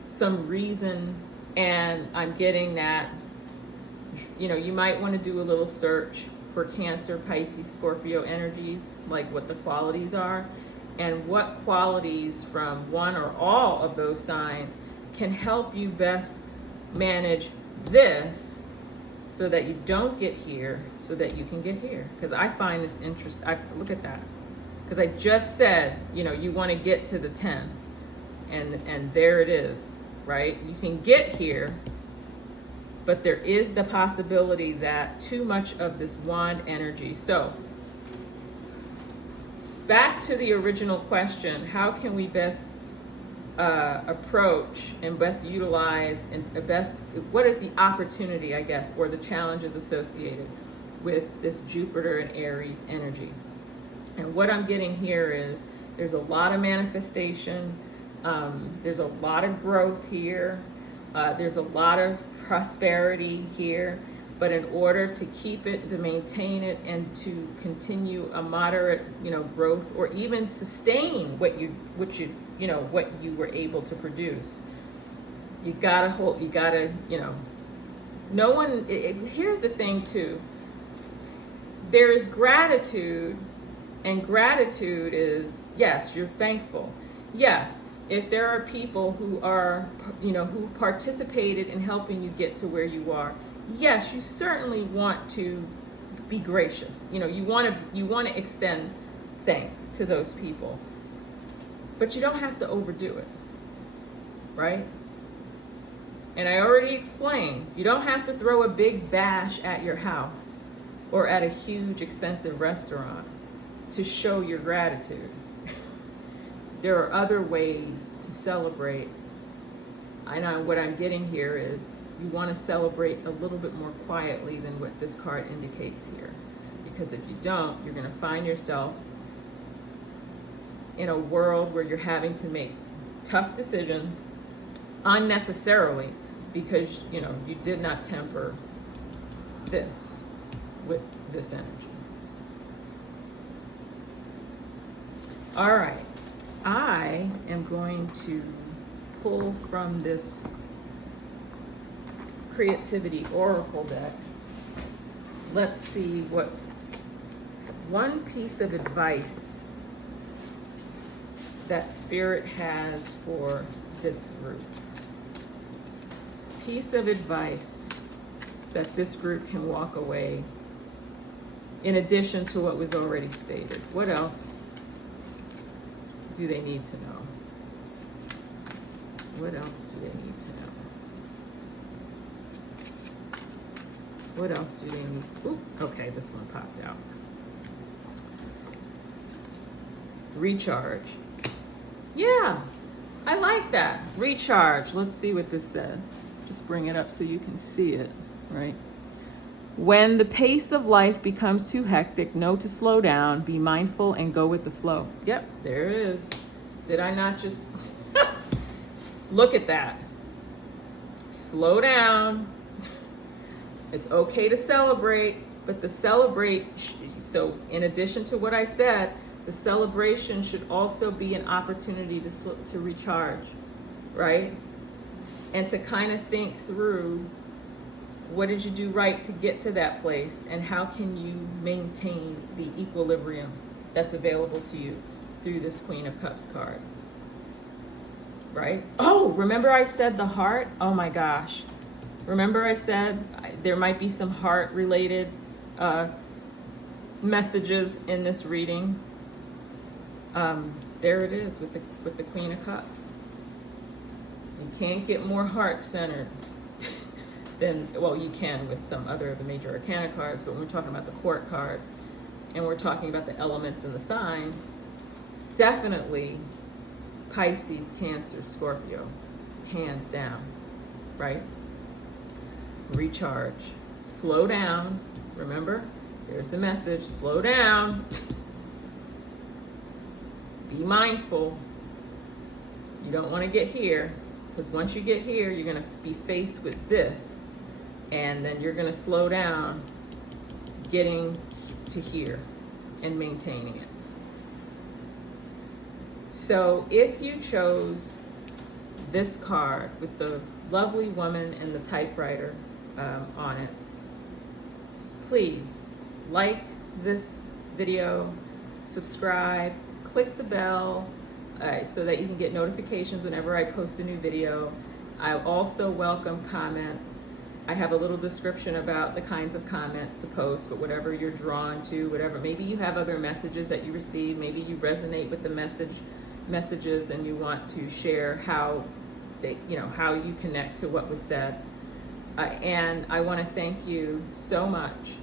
some reason. And I'm getting that, you might want to do a little search for Cancer, Pisces, Scorpio energies, like what the qualities are, and what qualities from one or all of those signs can help you best manage this so that you don't get here, so that you can get here. Because I find this interesting. Look at that. Because I just said, you want to get to the 10. And there it is, right? You can get here, but there is the possibility that too much of this wand energy. So back to the original question, how can we best approach and best utilize and what is the opportunity, I guess, or the challenges associated with this Jupiter and Aries energy? And what I'm getting here is there's a lot of manifestation, there's a lot of growth here, there's a lot of prosperity here, but in order to keep it, to maintain it, and to continue a moderate, growth, or even sustain what you were able to produce, you gotta hold. You gotta, no one. Here's the thing too. There is gratitude, and gratitude is, yes, you're thankful. Yes, if there are people who are, who participated in helping you get to where you are, yes, you certainly want to be gracious. You want to extend thanks to those people, but you don't have to overdo it, right? And I already explained, you don't have to throw a big bash at your house or at a huge expensive restaurant to show your gratitude. There are other ways to celebrate. What I'm getting here is you want to celebrate a little bit more quietly than what this card indicates here. Because if you don't, you're going to find yourself in a world where you're having to make tough decisions unnecessarily because, you did not temper this with this energy. All right. I am going to pull from this Creativity Oracle deck. Let's see what one piece of advice that Spirit has for this group. Piece of advice that this group can walk away in addition to what was already stated. What else do they need to know? What else do they need to know? What else do they need? Ooh, okay, this one popped out. Recharge. Yeah, I like that. Recharge. Let's see what this says. Just bring it up so you can see it, right? When the pace of life becomes too hectic, know to slow down, be mindful, and go with the flow. Yep, there it is. Did I not just... Look at that. Slow down. It's okay to celebrate, but so in addition to what I said, the celebration should also be an opportunity to recharge, right? And to kind of think through, what did you do right to get to that place, and how can you maintain the equilibrium that's available to you through this Queen of Cups card, right? Oh, remember I said the heart? Oh my gosh. Remember I said there might be some heart-related messages in this reading. There it is with the Queen of Cups. You can't get more heart-centered than, well, you can with some other of the major arcana cards, but when we're talking about the court card and we're talking about the elements and the signs, definitely Pisces, Cancer, Scorpio, hands down, right? Recharge. Slow down. Remember, there's the message. Slow down. Be mindful. You don't want to get here, because once you get here, you're going to be faced with this, and then you're going to slow down getting to here and maintaining it. So if you chose this card with the lovely woman and the typewriter on it, please like this video, subscribe, click the bell so that you can get notifications whenever I post a new video. I also welcome comments. I have a little description about the kinds of comments to post, but whatever you're drawn to, whatever, maybe you have other messages that you receive, maybe you resonate with the messages and you want to share how they, how you connect to what was said. And I want to thank you so much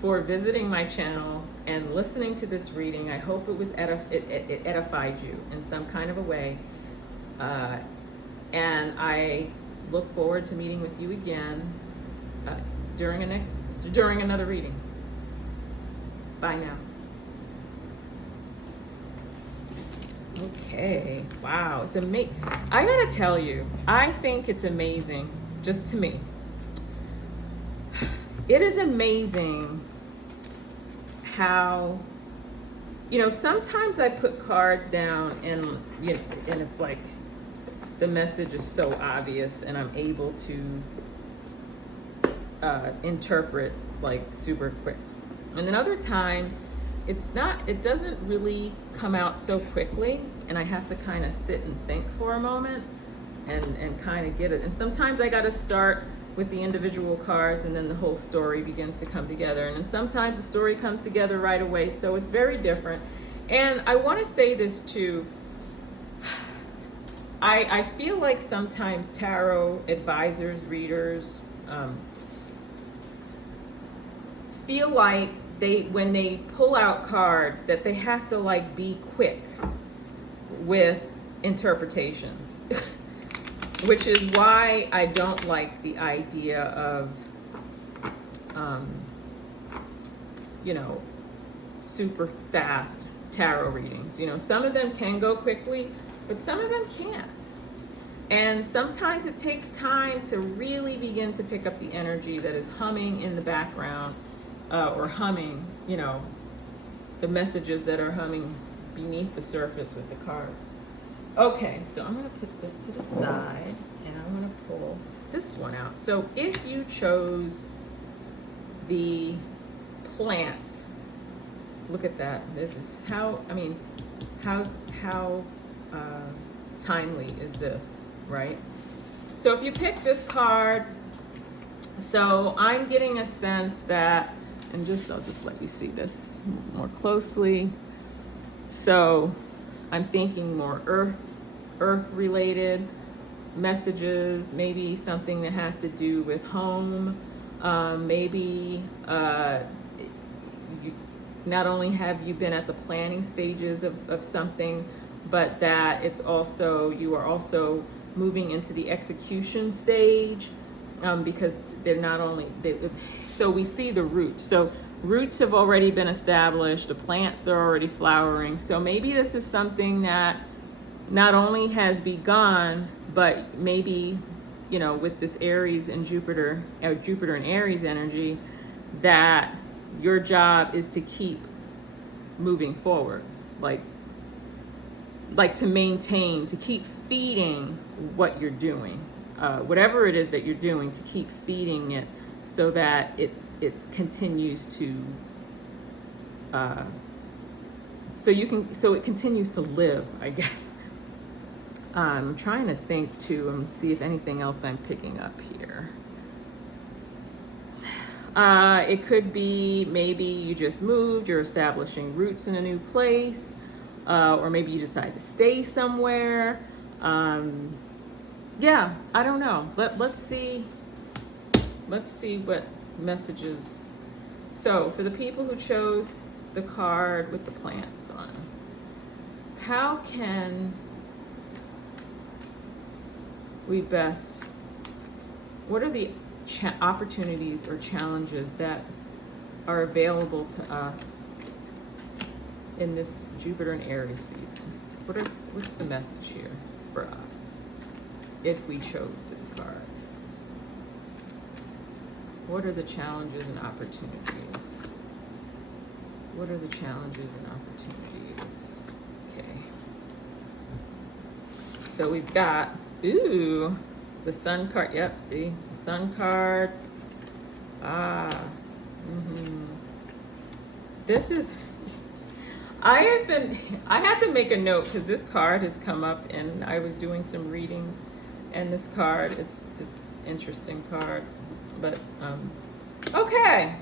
for visiting my channel and listening to this reading. I hope it was it edified you in some kind of a way. And I look forward to meeting with you again during another reading. Bye now. Okay, wow, it's amazing. I gotta tell you, I think it's amazing, just to me. It is amazing how, sometimes I put cards down and it's like the message is so obvious and I'm able to interpret like super quick. And then other times it doesn't really come out so quickly and I have to kind of sit and think for a moment and kind of get it. And sometimes I got to start with the individual cards and then the whole story begins to come together. And then sometimes the story comes together right away. So it's very different. And I want to say this too. I feel like sometimes tarot advisors, readers, feel like when they pull out cards that they have to like be quick with interpretations, which is why I don't like the idea of, super fast tarot readings. Some of them can go quickly, but some of them can't. And sometimes it takes time to really begin to pick up the energy that is humming in the background, or humming, the messages that are humming beneath the surface with the cards. Okay, so I'm going to put this to the side and I'm going to pull this one out. So if you chose the plant, look at that. This is how timely is this, right? So if you pick this card, so I'm getting a sense that, and I'll just let you see this more closely. So I'm thinking more earth related messages, maybe something that have to do with home. Maybe not only have you been at the planning stages of something, but that you are also moving into the execution stage, because so we see the roots. So roots have already been established, the plants are already flowering. So maybe this is something that not only has begun, but maybe, with this Aries and Jupiter and Aries energy, that your job is to keep moving forward, like to maintain, to keep feeding what you're doing, whatever it is that you're doing, to keep feeding it so that it continues to, so it continues to live, I guess. I'm trying to think too and see if anything else I'm picking up here. It could be maybe you just moved, you're establishing roots in a new place, or maybe you decide to stay somewhere. Yeah, I don't know. Let's see what messages. So for the people who chose the card with the plants on, how can we best, what are the opportunities or challenges that are available to us in this Jupiter and Aries season? What's the message here for us if we chose this card? What are the challenges and opportunities? What are the challenges and opportunities? Okay. So we've got, the Sun card. Yep, see? The Sun card. This is, I had to make a note because this card has come up and I was doing some readings, and this card, it's interesting card, but okay.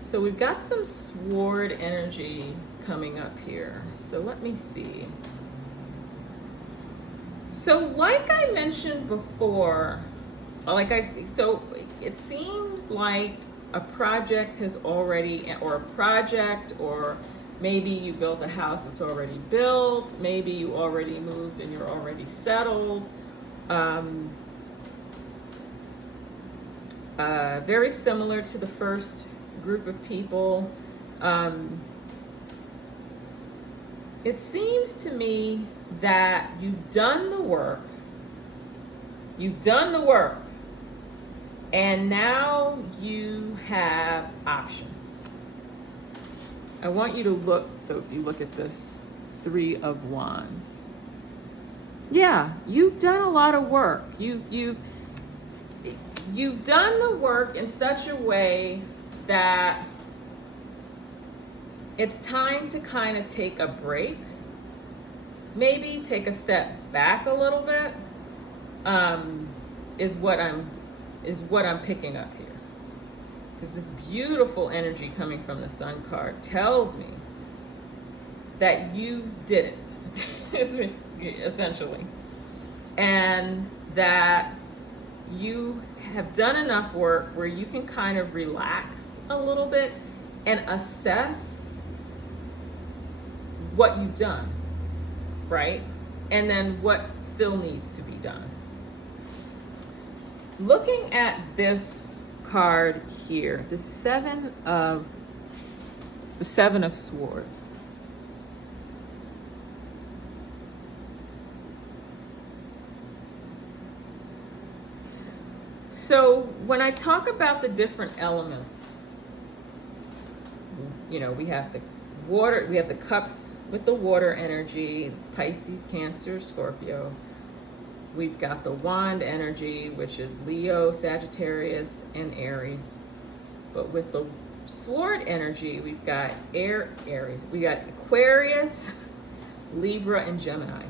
So we've got some sword energy coming up here. So let me see. So like I mentioned before, so it seems like a project has already, or a project, or maybe you built a house that's already built, maybe you already moved and you're already settled. Very similar to the first group of people. It seems to me that you've done the work, and now you have options. I want you to look, so if you look at this Three of Wands. Yeah, you've done a lot of work. You've done the work in such a way that it's time to kind of take a break, maybe take a step back a little bit, is what I'm picking up here. Because this beautiful energy coming from the Sun card tells me that you did it, essentially, and that you have done enough work where you can kind of relax a little bit and assess what you've done, right? And then what still needs to be done. Looking at this card here, the Seven of Swords. So when I talk about the different elements, we have the water, we have the cups with the water energy. It's Pisces, Cancer, Scorpio. We've got the wand energy, which is Leo, Sagittarius, and Aries. But with the sword energy, we've got Aries. We got Aquarius, Libra, and Gemini.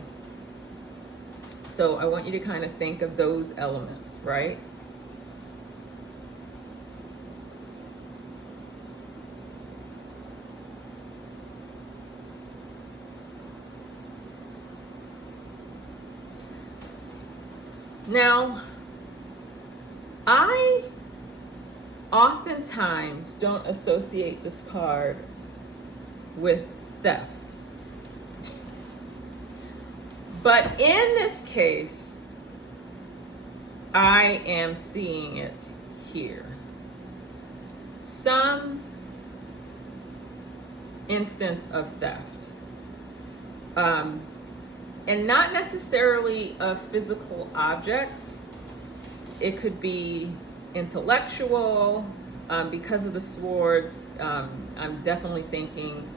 So I want you to kind of think of those elements, right? Now, I oftentimes don't associate this card with theft. But in this case, I am seeing it here. Some instance of theft. And not necessarily of physical objects. It could be intellectual. Because of the swords, I'm definitely thinking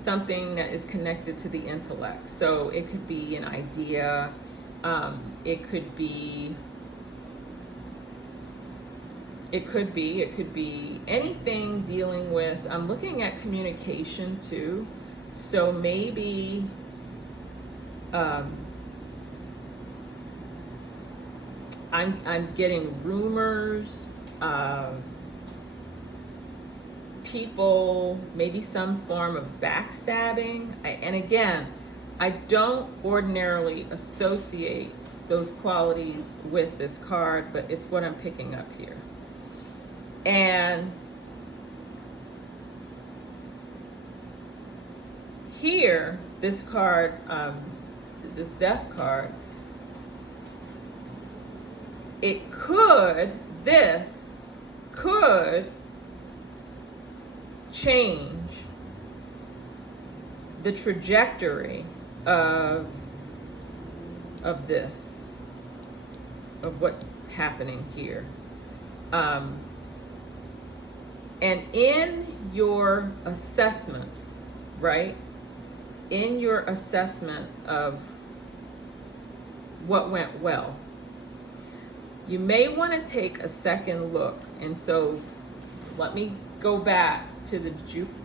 something that is connected to the intellect. So it could be an idea. It could be anything dealing with, I'm looking at communication too. So maybe I'm getting rumors, people, maybe some form of backstabbing. And again, I don't ordinarily associate those qualities with this card, but it's what I'm picking up here. And here, this card, this death card, this could change the trajectory of what's happening here. And in your assessment, right? In your assessment of what went well, You may want to take a second look. And so let me go back to the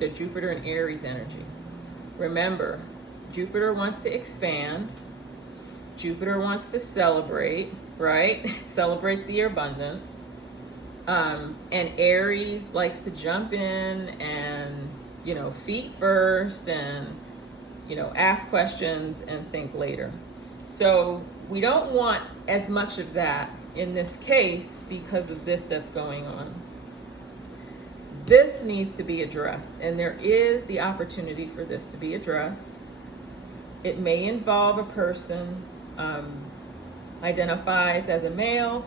Jupiter and Aries energy. Remember, Jupiter wants to expand. Jupiter wants to celebrate, right? Celebrate the abundance. And Aries likes to jump in and, feet first and, ask questions and think later. So we don't want as much of that in this case because of this that's going on. This needs to be addressed, and there is the opportunity for this to be addressed. It may involve a person identifies as a male,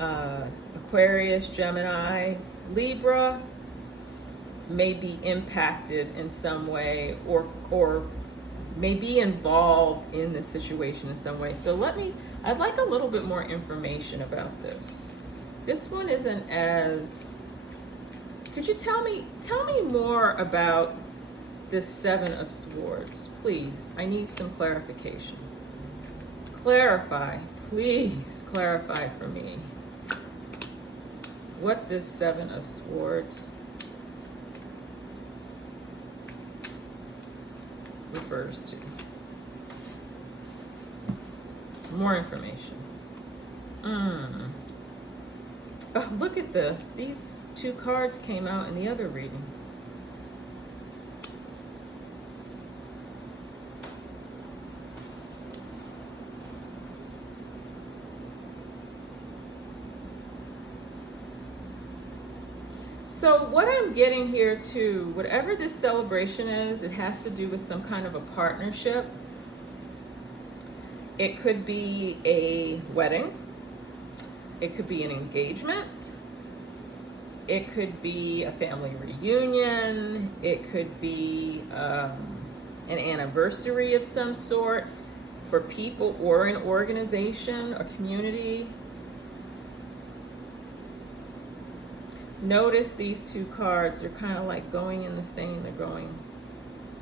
Aquarius, Gemini, Libra, may be impacted in some way or may be involved in the situation in some way. So I'd like a little bit more information about this. This one isn't as, could you tell me more about this Seven of Swords, please? I need some clarification. Please clarify for me what this Seven of Swords refers to. More information. Oh, look at this. These two cards came out in the other reading. So what I'm getting here too, whatever this celebration is, it has to do with some kind of a partnership. It could be a wedding. It could be an engagement. It could be a family reunion. It could be an anniversary of some sort for people or an organization or community. Notice these two cards, they're kind of like going in the same, they're going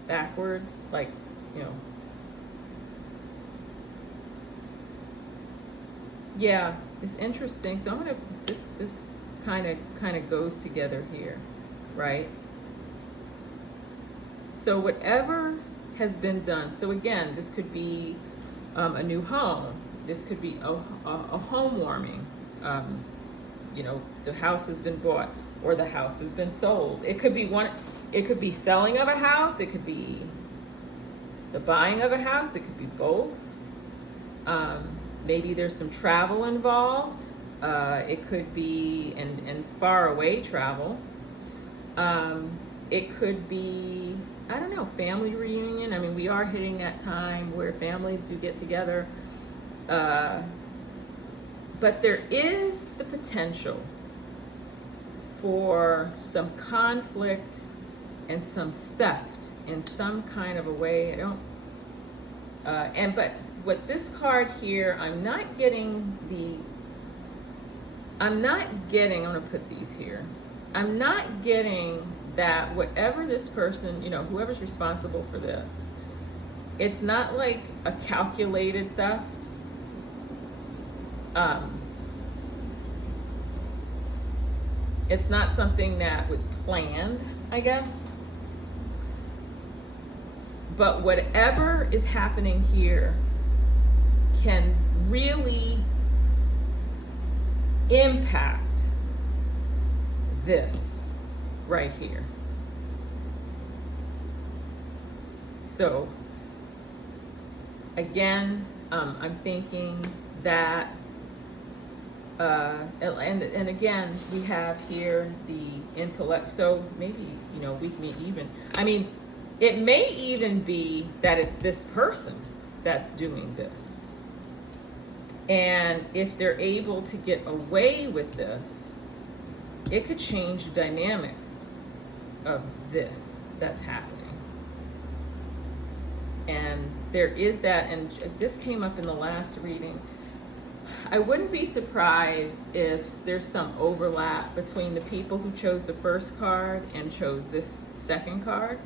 backwards, like, yeah, it's interesting. So I'm gonna, this kind of goes together here, right? So whatever has been done, so again, this could be a new home, this could be a home warming, the house has been bought or the house has been sold. It could be selling of a house, it could be the buying of a house, it could be both. Maybe there's some travel involved. It could be and far away travel. It could be, I don't know, family reunion. I mean, we are hitting that time where families do get together. But there is the potential for some conflict and some theft in some kind of a way. But what this card here, I'm gonna put these here. I'm not getting that whatever this person, whoever's responsible for this, it's not like a calculated theft. It's not something that was planned, I guess. But whatever is happening here can really impact this right here. So again, I'm thinking that and again, we have here the intellect. So maybe, we may even, it may even be that it's this person that's doing this. And if they're able to get away with this, it could change the dynamics of this that's happening. And there is that, and this came up in the last reading. I wouldn't be surprised if there's some overlap between the people who chose the first card and chose this second card.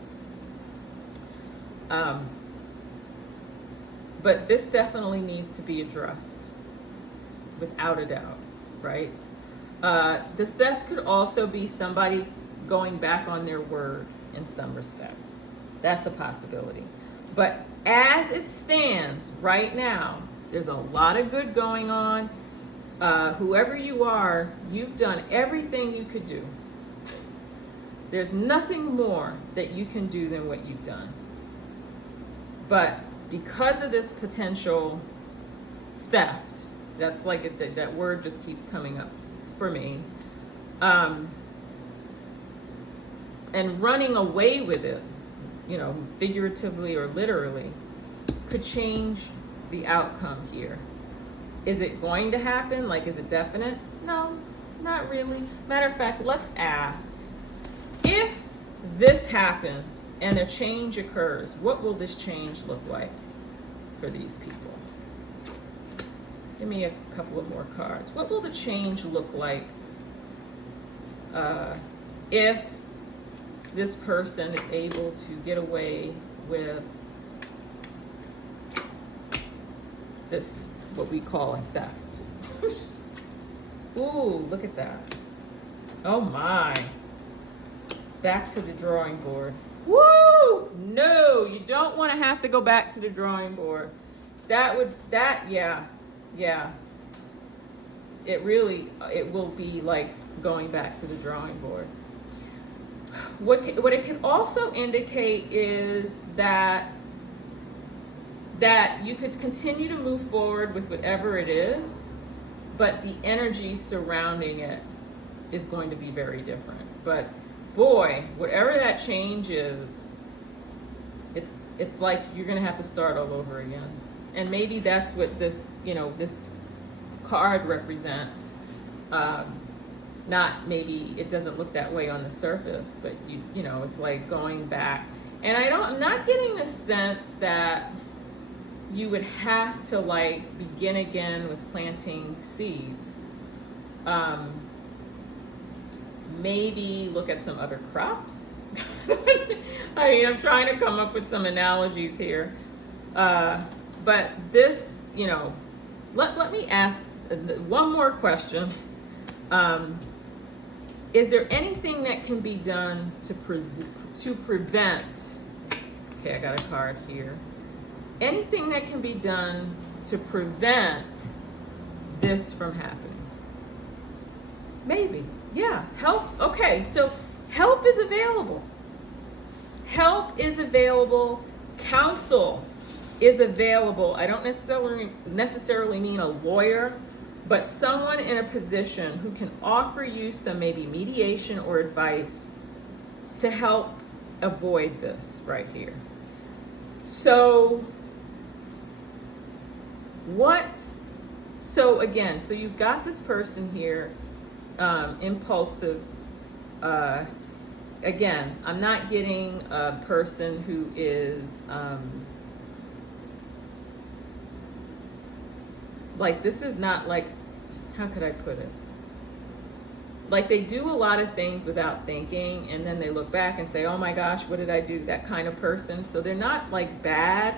But this definitely needs to be addressed. without a doubt, right? The theft could also be somebody going back on their word in some respect. That's a possibility. But as it stands right now, there's a lot of good going on. Whoever you are, you've done everything you could do. There's nothing more that you can do than what you've done. But because of this potential theft, that's like it's that word just keeps coming up for me, and running away with it, figuratively or literally, could change the outcome here. Is it going to happen? Like, is it definite? No, not really. Matter of fact, let's ask, if this happens and a change occurs, what will this change look like for these people? Give me a couple of more cards. What will the change look like if this person is able to get away with this, what we call a theft? Ooh, look at that. Oh my. Back to the drawing board. Woo! No, you don't want to have to go back to the drawing board. Yeah. It will be like going back to the drawing board. What it can also indicate is that you could continue to move forward with whatever it is, but the energy surrounding it is going to be very different. But boy, whatever that change is, it's like you're going to have to start all over again. And maybe that's what this card represents. Not, maybe it doesn't look that way on the surface, but it's like going back. And I'm not getting the sense that you would have to like begin again with planting seeds. Maybe look at some other crops. I'm trying to come up with some analogies here. But this, let me ask one more question. Is there anything that can be done to prevent, okay, I got a card here. Anything that can be done to prevent this from happening? Maybe, yeah, help. Okay, so help is available. Help is available. Counsel is available. I don't necessarily mean a lawyer, but someone in a position who can offer you some maybe mediation or advice to help avoid this right here. So again, so you've got this person here, impulsive. Again, I'm not getting a person who is like, this is not like, how could I put it? Like, they do a lot of things without thinking, and then they look back and say, oh my gosh, what did I do? That kind of person. So they're not like bad,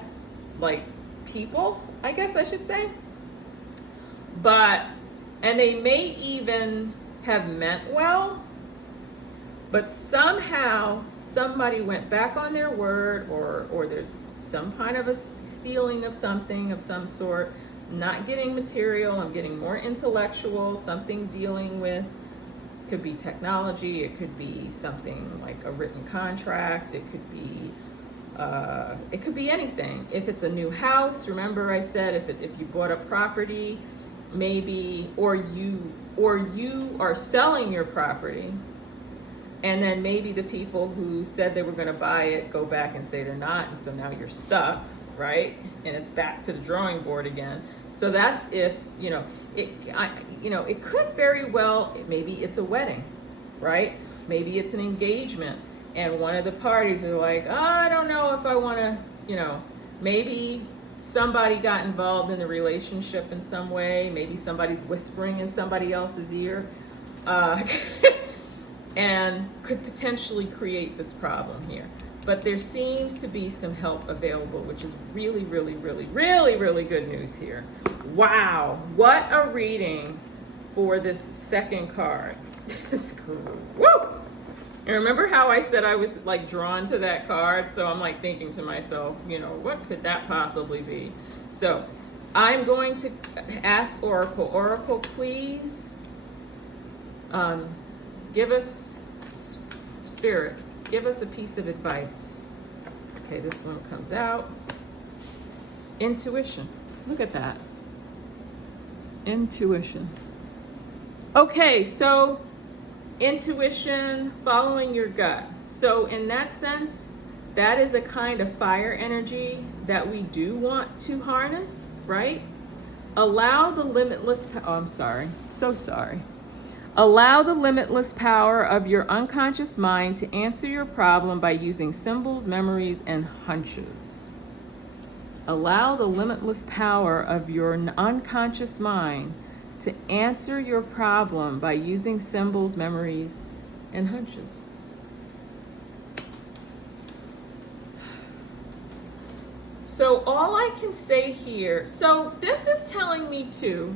like people, I guess I should say. And they may even have meant well, but somehow somebody went back on their word, or there's some kind of a stealing of something of some sort. Not getting material, I'm getting more intellectual, something dealing with, could be technology, it could be something like a written contract, it could be anything. If it's a new house, remember I said if you bought a property, maybe, or you are selling your property, and then maybe the people who said they were going to buy it go back and say they're not, and so now you're stuck, right? And it's back to the drawing board again. So that's if, it could very well, maybe it's a wedding, right? Maybe it's an engagement, and one of the parties are like, oh, I don't know if I want to, maybe somebody got involved in the relationship in some way. Maybe somebody's whispering in somebody else's ear, and could potentially create this problem here. but there seems to be some help available, which is really, really, really, really, really good news here. Wow, what a reading for this second card. Woo! And remember how I said I was like drawn to that card? So I'm like thinking to myself, you know, what could that possibly be? So I'm going to ask Oracle. Oracle, please give us, Spirit, give us a piece of advice. Okay, this one comes out. Intuition. Look at that. Intuition. Okay, so intuition, following your gut. So in that sense, that is a kind of fire energy that we do want to harness, right? Allow the limitless, I'm sorry, so sorry. Allow the limitless power of your unconscious mind to answer your problem by using symbols, memories, and hunches. Allow the limitless power of your unconscious mind to answer your problem by using symbols, memories, and hunches. So all I can say here, so this is telling me too,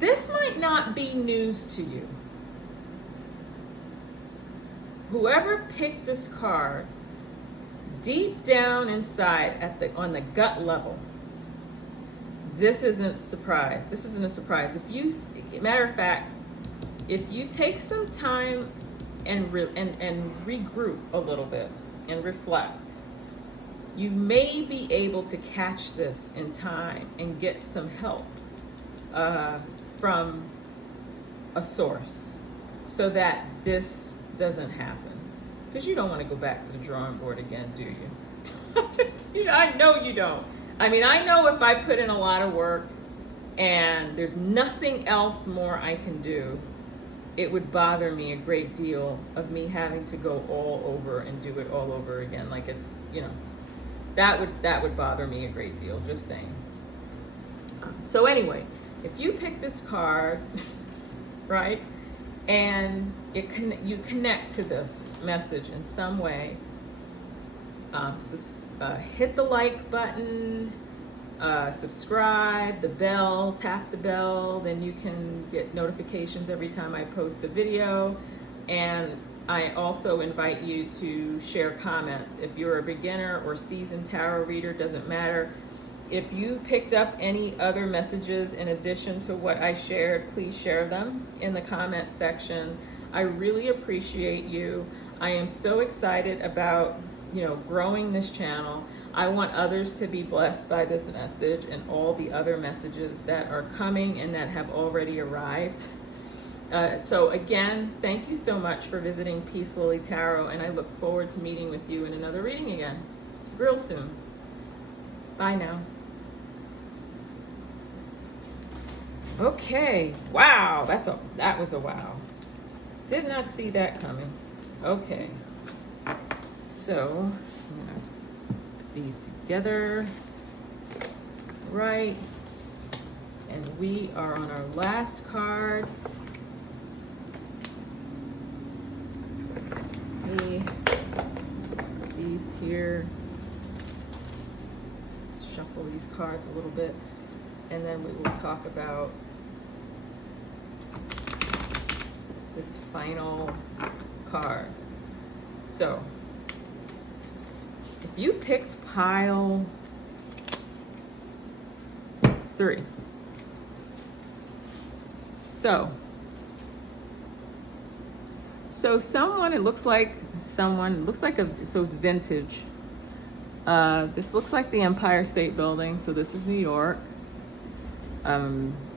this might not be news to you. Whoever picked this card, deep down inside on the gut level, this isn't a surprise. This isn't a surprise. Matter of fact, if you take some time and regroup a little bit and reflect, you may be able to catch this in time and get some help from a source so that this doesn't happen. Because you don't want to go back to the drawing board again, do you? I know you don't. I mean, I know if I put in a lot of work and there's nothing else more I can do, it would bother me a great deal of me having to go all over and do it all over again. Like it's, you know, that would bother me a great deal, just saying. So anyway, if you pick this card, right, and you connect to this message in some way, hit the like button, subscribe, the bell, tap the bell, then you can get notifications every time I post a video. And I also invite you to share comments. If you're a beginner or seasoned tarot reader, doesn't matter. If you picked up any other messages in addition to what I shared, please share them in the comment section. I really appreciate you. I am so excited about, you know, growing this channel. I want others to be blessed by this message and all the other messages that are coming and that have already arrived. So again, thank you so much for visiting Peace Lily Tarot, and I look forward to meeting with you in another reading again real soon. Bye now. Okay, wow, that was a wow. Did not see that coming. Okay, so I'm gonna put these together, right? And we are on our last card. These here, shuffle these cards a little bit, and then we will talk about this final card. So, if you picked pile 3, so someone, it looks like so it's vintage. This looks like the Empire State Building, so this is New York.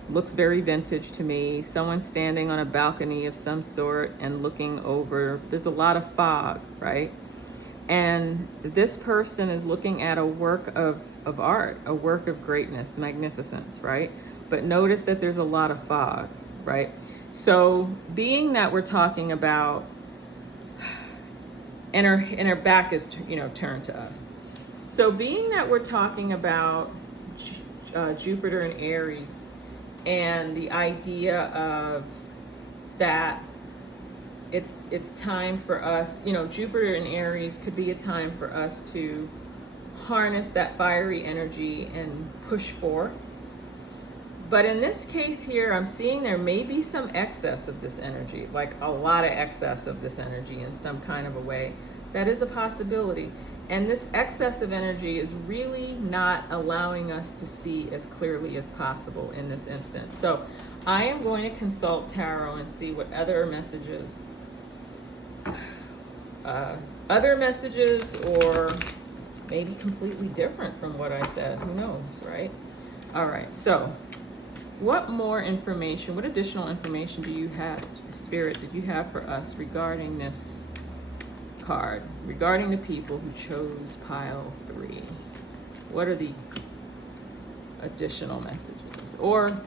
Looks very vintage to me. Someone standing on a balcony of some sort and looking over. There's a lot of fog, right? And this person is looking at a work of art, a work of greatness, magnificence, right? But notice that there's a lot of fog, right? So being that we're talking about, and her back is, you know, turned to us. So being that we're talking about Jupiter and Aries, and the idea of that it's time for us, you know, Jupiter in Aries could be a time for us to harness that fiery energy and push forth. But in this case here, I'm seeing there may be some excess of this energy, like a lot of excess of this energy in some kind of a way. That is a possibility. And this excess of energy is really not allowing us to see as clearly as possible in this instance. So I am going to consult tarot and see what other messages, or maybe completely different from what I said. Who knows, right? All right, so what more information, what additional information do you have, Spirit, did you have for us regarding this card, regarding the people who chose pile 3? What are the additional messages? Or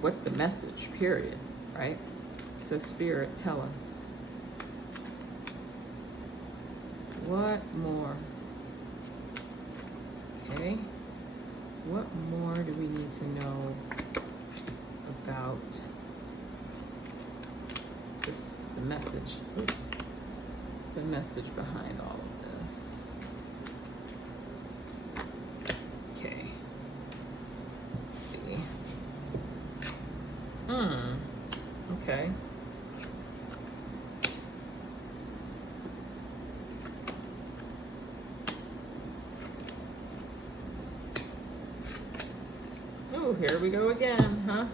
what's the message, period, right? So Spirit, tell us. What more? Okay. What more do we need to know about this, the message? Oops. The message behind all of this. Okay. Let's see. Okay. Oh, here we go again, huh?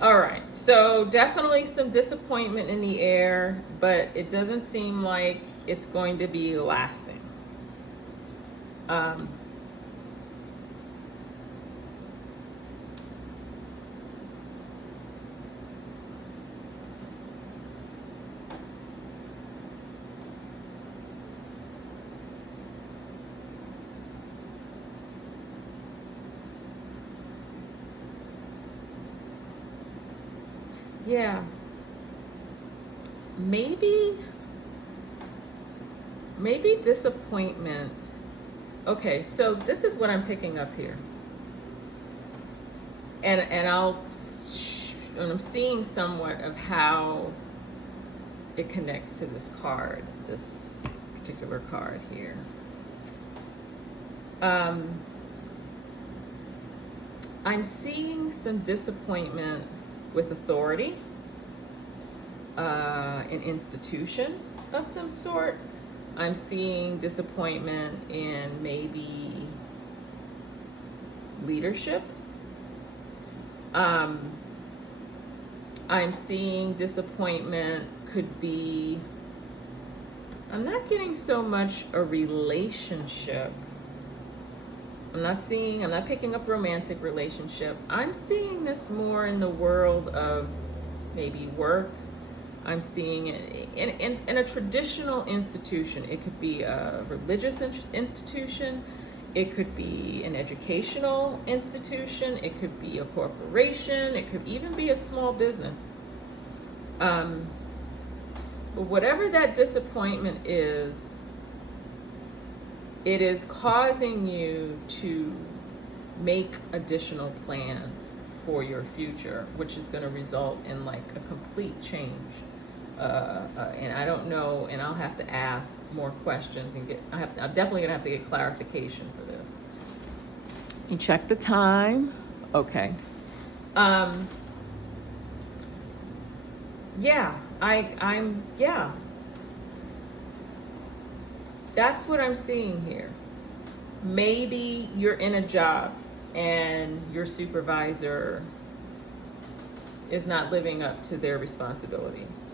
All right, so definitely some disappointment in the air, but it doesn't seem like it's going to be lasting. Yeah. Maybe disappointment. Okay, so this is what I'm picking up here. And I'm seeing somewhat of how it connects to this card, this particular card here. I'm seeing some disappointment with authority, an institution of some sort. I'm seeing disappointment in maybe leadership. I'm seeing disappointment could be, I'm not getting so much a relationship. I'm not picking up romantic relationship. I'm seeing this more in the world of maybe work. I'm seeing it in a traditional institution. It could be a religious institution. It could be an educational institution. It could be a corporation. It could even be a small business. But whatever that disappointment is, it is causing you to make additional plans for your future, which is going to result in like a complete change. And I don't know, and I'll have to ask more questions and I'm definitely going to have to get clarification for this. You check the time. Okay. Yeah, yeah. That's what I'm seeing here. Maybe you're in a job and your supervisor is not living up to their responsibilities.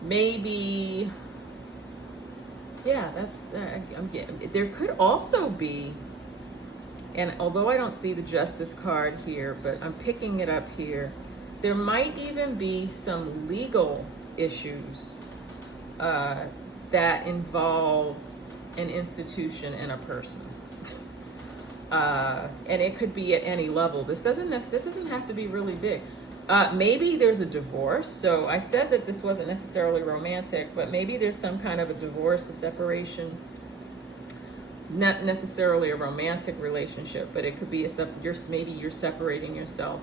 Maybe, yeah, I'm getting, there could also be, and although I don't see the Justice card here, but I'm picking it up here, there might even be some legal issues that involve an institution and a person. And it could be at any level. This doesn't have to be really big. Maybe there's a divorce. So I said that this wasn't necessarily romantic, but maybe there's some kind of a divorce, a separation. Not necessarily a romantic relationship, but it could be maybe you're separating yourself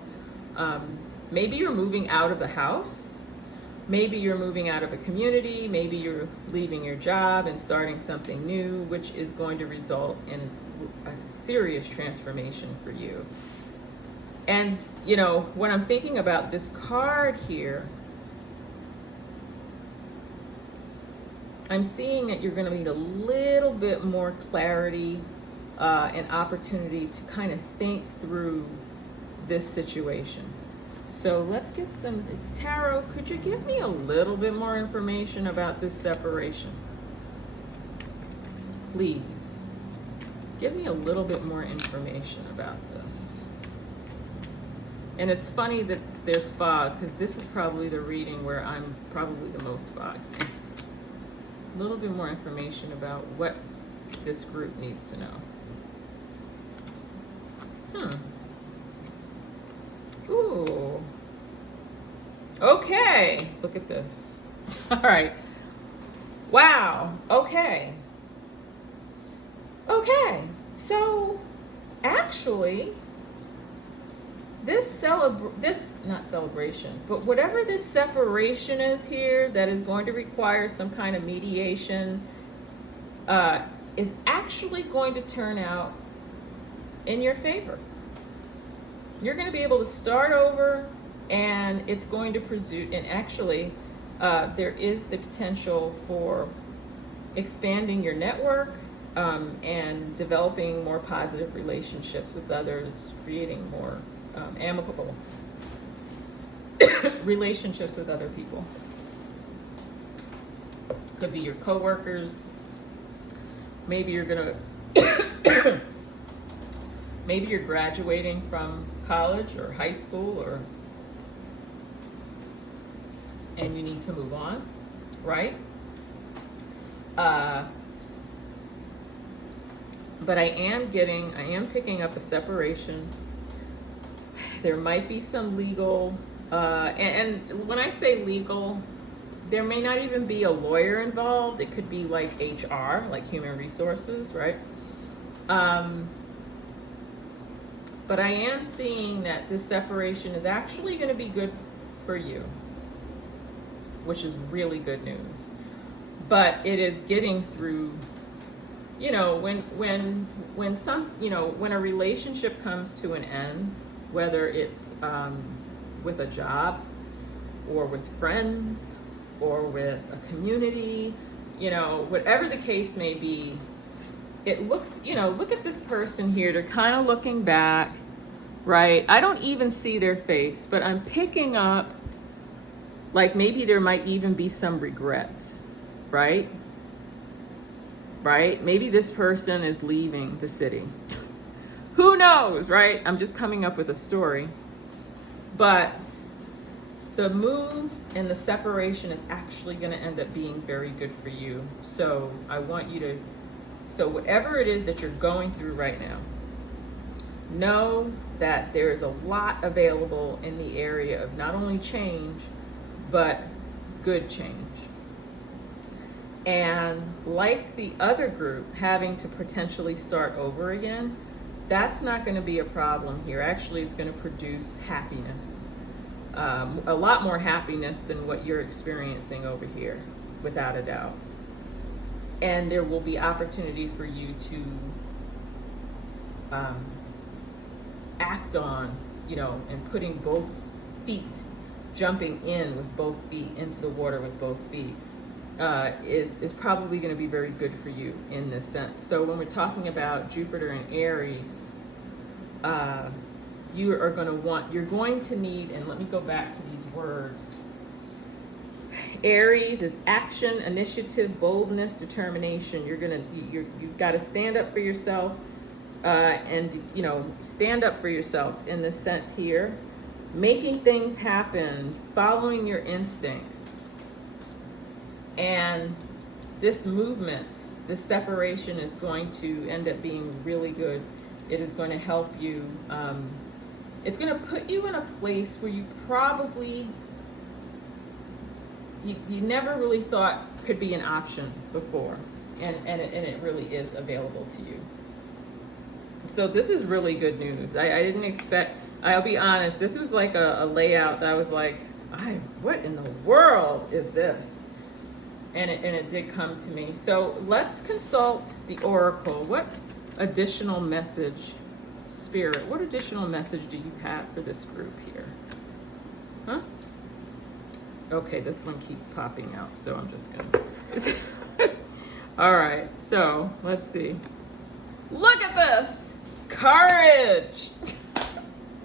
Maybe you're moving out of the house. Maybe you're moving out of a community. Maybe you're leaving your job and starting something new, which is going to result in a serious transformation for you. And, you know, when I'm thinking about this card here, I'm seeing that you're going to need a little bit more clarity and opportunity to kind of think through this situation. So let's get some tarot. Could you give me a little bit more information about this separation? Please. Give me a little bit more information about this. And it's funny that there's fog, because this is probably the reading where I'm probably the most foggy. A little bit more information about what this group needs to know. Ooh. Okay. Look at this. All right. Wow. Okay. Okay. So, actually, this not celebration, but whatever this separation is here that is going to require some kind of mediation, is actually going to turn out in your favor. You're going to be able to start over, and it's going to pursue, and actually there is the potential for expanding your network and developing more positive relationships with others, creating more amicable relationships with other people. Could be your coworkers. Maybe you're gonna maybe you're graduating from college or high school, or and you need to move on, right? But I am picking up a separation. There might be some legal, and when I say legal, there may not even be a lawyer involved. It could be like HR, like human resources, right? But I am seeing that this separation is actually going to be good for you, which is really good news. But it is getting through, you know, when a relationship comes to an end, whether it's with a job or with friends or with a community, you know, whatever the case may be, it looks, you know, look at this person here. They're kind of looking back, right? I don't even see their face, but I'm picking up, like, maybe there might even be some regrets, right? Right? Maybe this person is leaving the city. Who knows, right? I'm just coming up with a story. But the move and the separation is actually going to end up being very good for you. So I want you to, so whatever it is that you're going through right now, know that there is a lot available in the area of not only change, but good change. And like the other group having to potentially start over again, that's not going to be a problem here. Actually, it's going to produce happiness. A lot more happiness than what you're experiencing over here, without a doubt. And there will be opportunity for you to act on, you know, and putting both feet, jumping in with both feet into the water with both feet, is probably going to be very good for you in this sense. So when we're talking about Jupiter and Aries, you're going to need, and let me go back to these words. Aries is action, initiative, boldness, determination. You've got to stand up for yourself, and, you know, stand up for yourself in this sense here, making things happen, following your instincts. And this movement, this separation, is going to end up being really good. It is going to help you. It's going to put you in a place where you probably, you never really thought could be an option before. And it really is available to you. So this is really good news. I didn't expect, I'll be honest, this was like a layout that I was like, what in the world is this? And it did come to me. So let's consult the oracle. What additional message, Spirit, what additional message do you have for this group here? Huh? Okay, this one keeps popping out, so I'm just gonna... All right, so let's see. Look at this! Courage!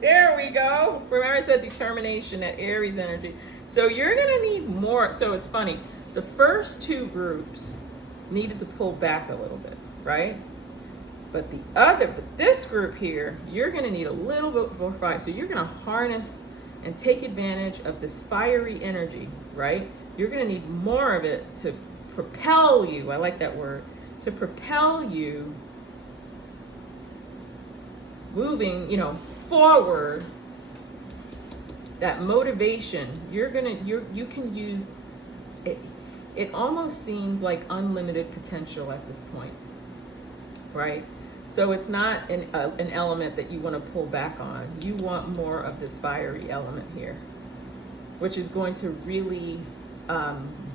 There we go. Remember I said determination, that Aries energy. So you're gonna need more. So it's funny. The first two groups needed to pull back a little bit, right? But this group here, you're gonna need a little bit more fire. So you're gonna harness and take advantage of this fiery energy, right? You're gonna need more of it to propel you. I like that word. To propel you moving, forward. That motivation, you can use it. It almost seems like unlimited potential at this point, right? So it's not an element that you want to pull back on. You want more of this fiery element here, which is going to really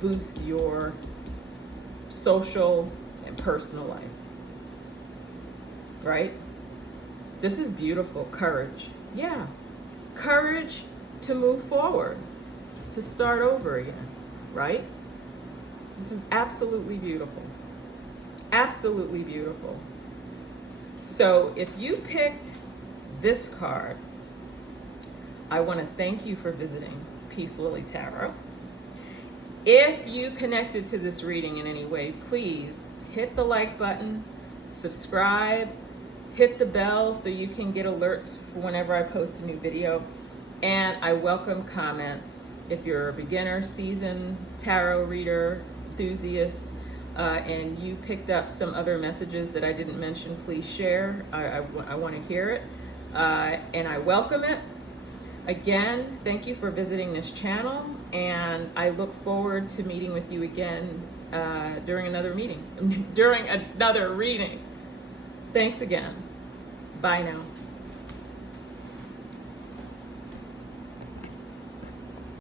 boost your social and personal life, right? This is beautiful. Courage. Yeah. Courage to move forward, to start over again, right? This is absolutely beautiful. Absolutely beautiful. So if you picked this card, I want to thank you for visiting Peace Lily Tarot. If you connected to this reading in any way, please hit the like button, subscribe, hit the bell so you can get alerts for whenever I post a new video. And I welcome comments. If you're a beginner, seasoned tarot reader, enthusiast, and you picked up some other messages that I didn't mention, please share. I want to hear it, and I welcome it. Again, thank you for visiting this channel, and I look forward to meeting with you again during another reading. Thanks again. Bye now.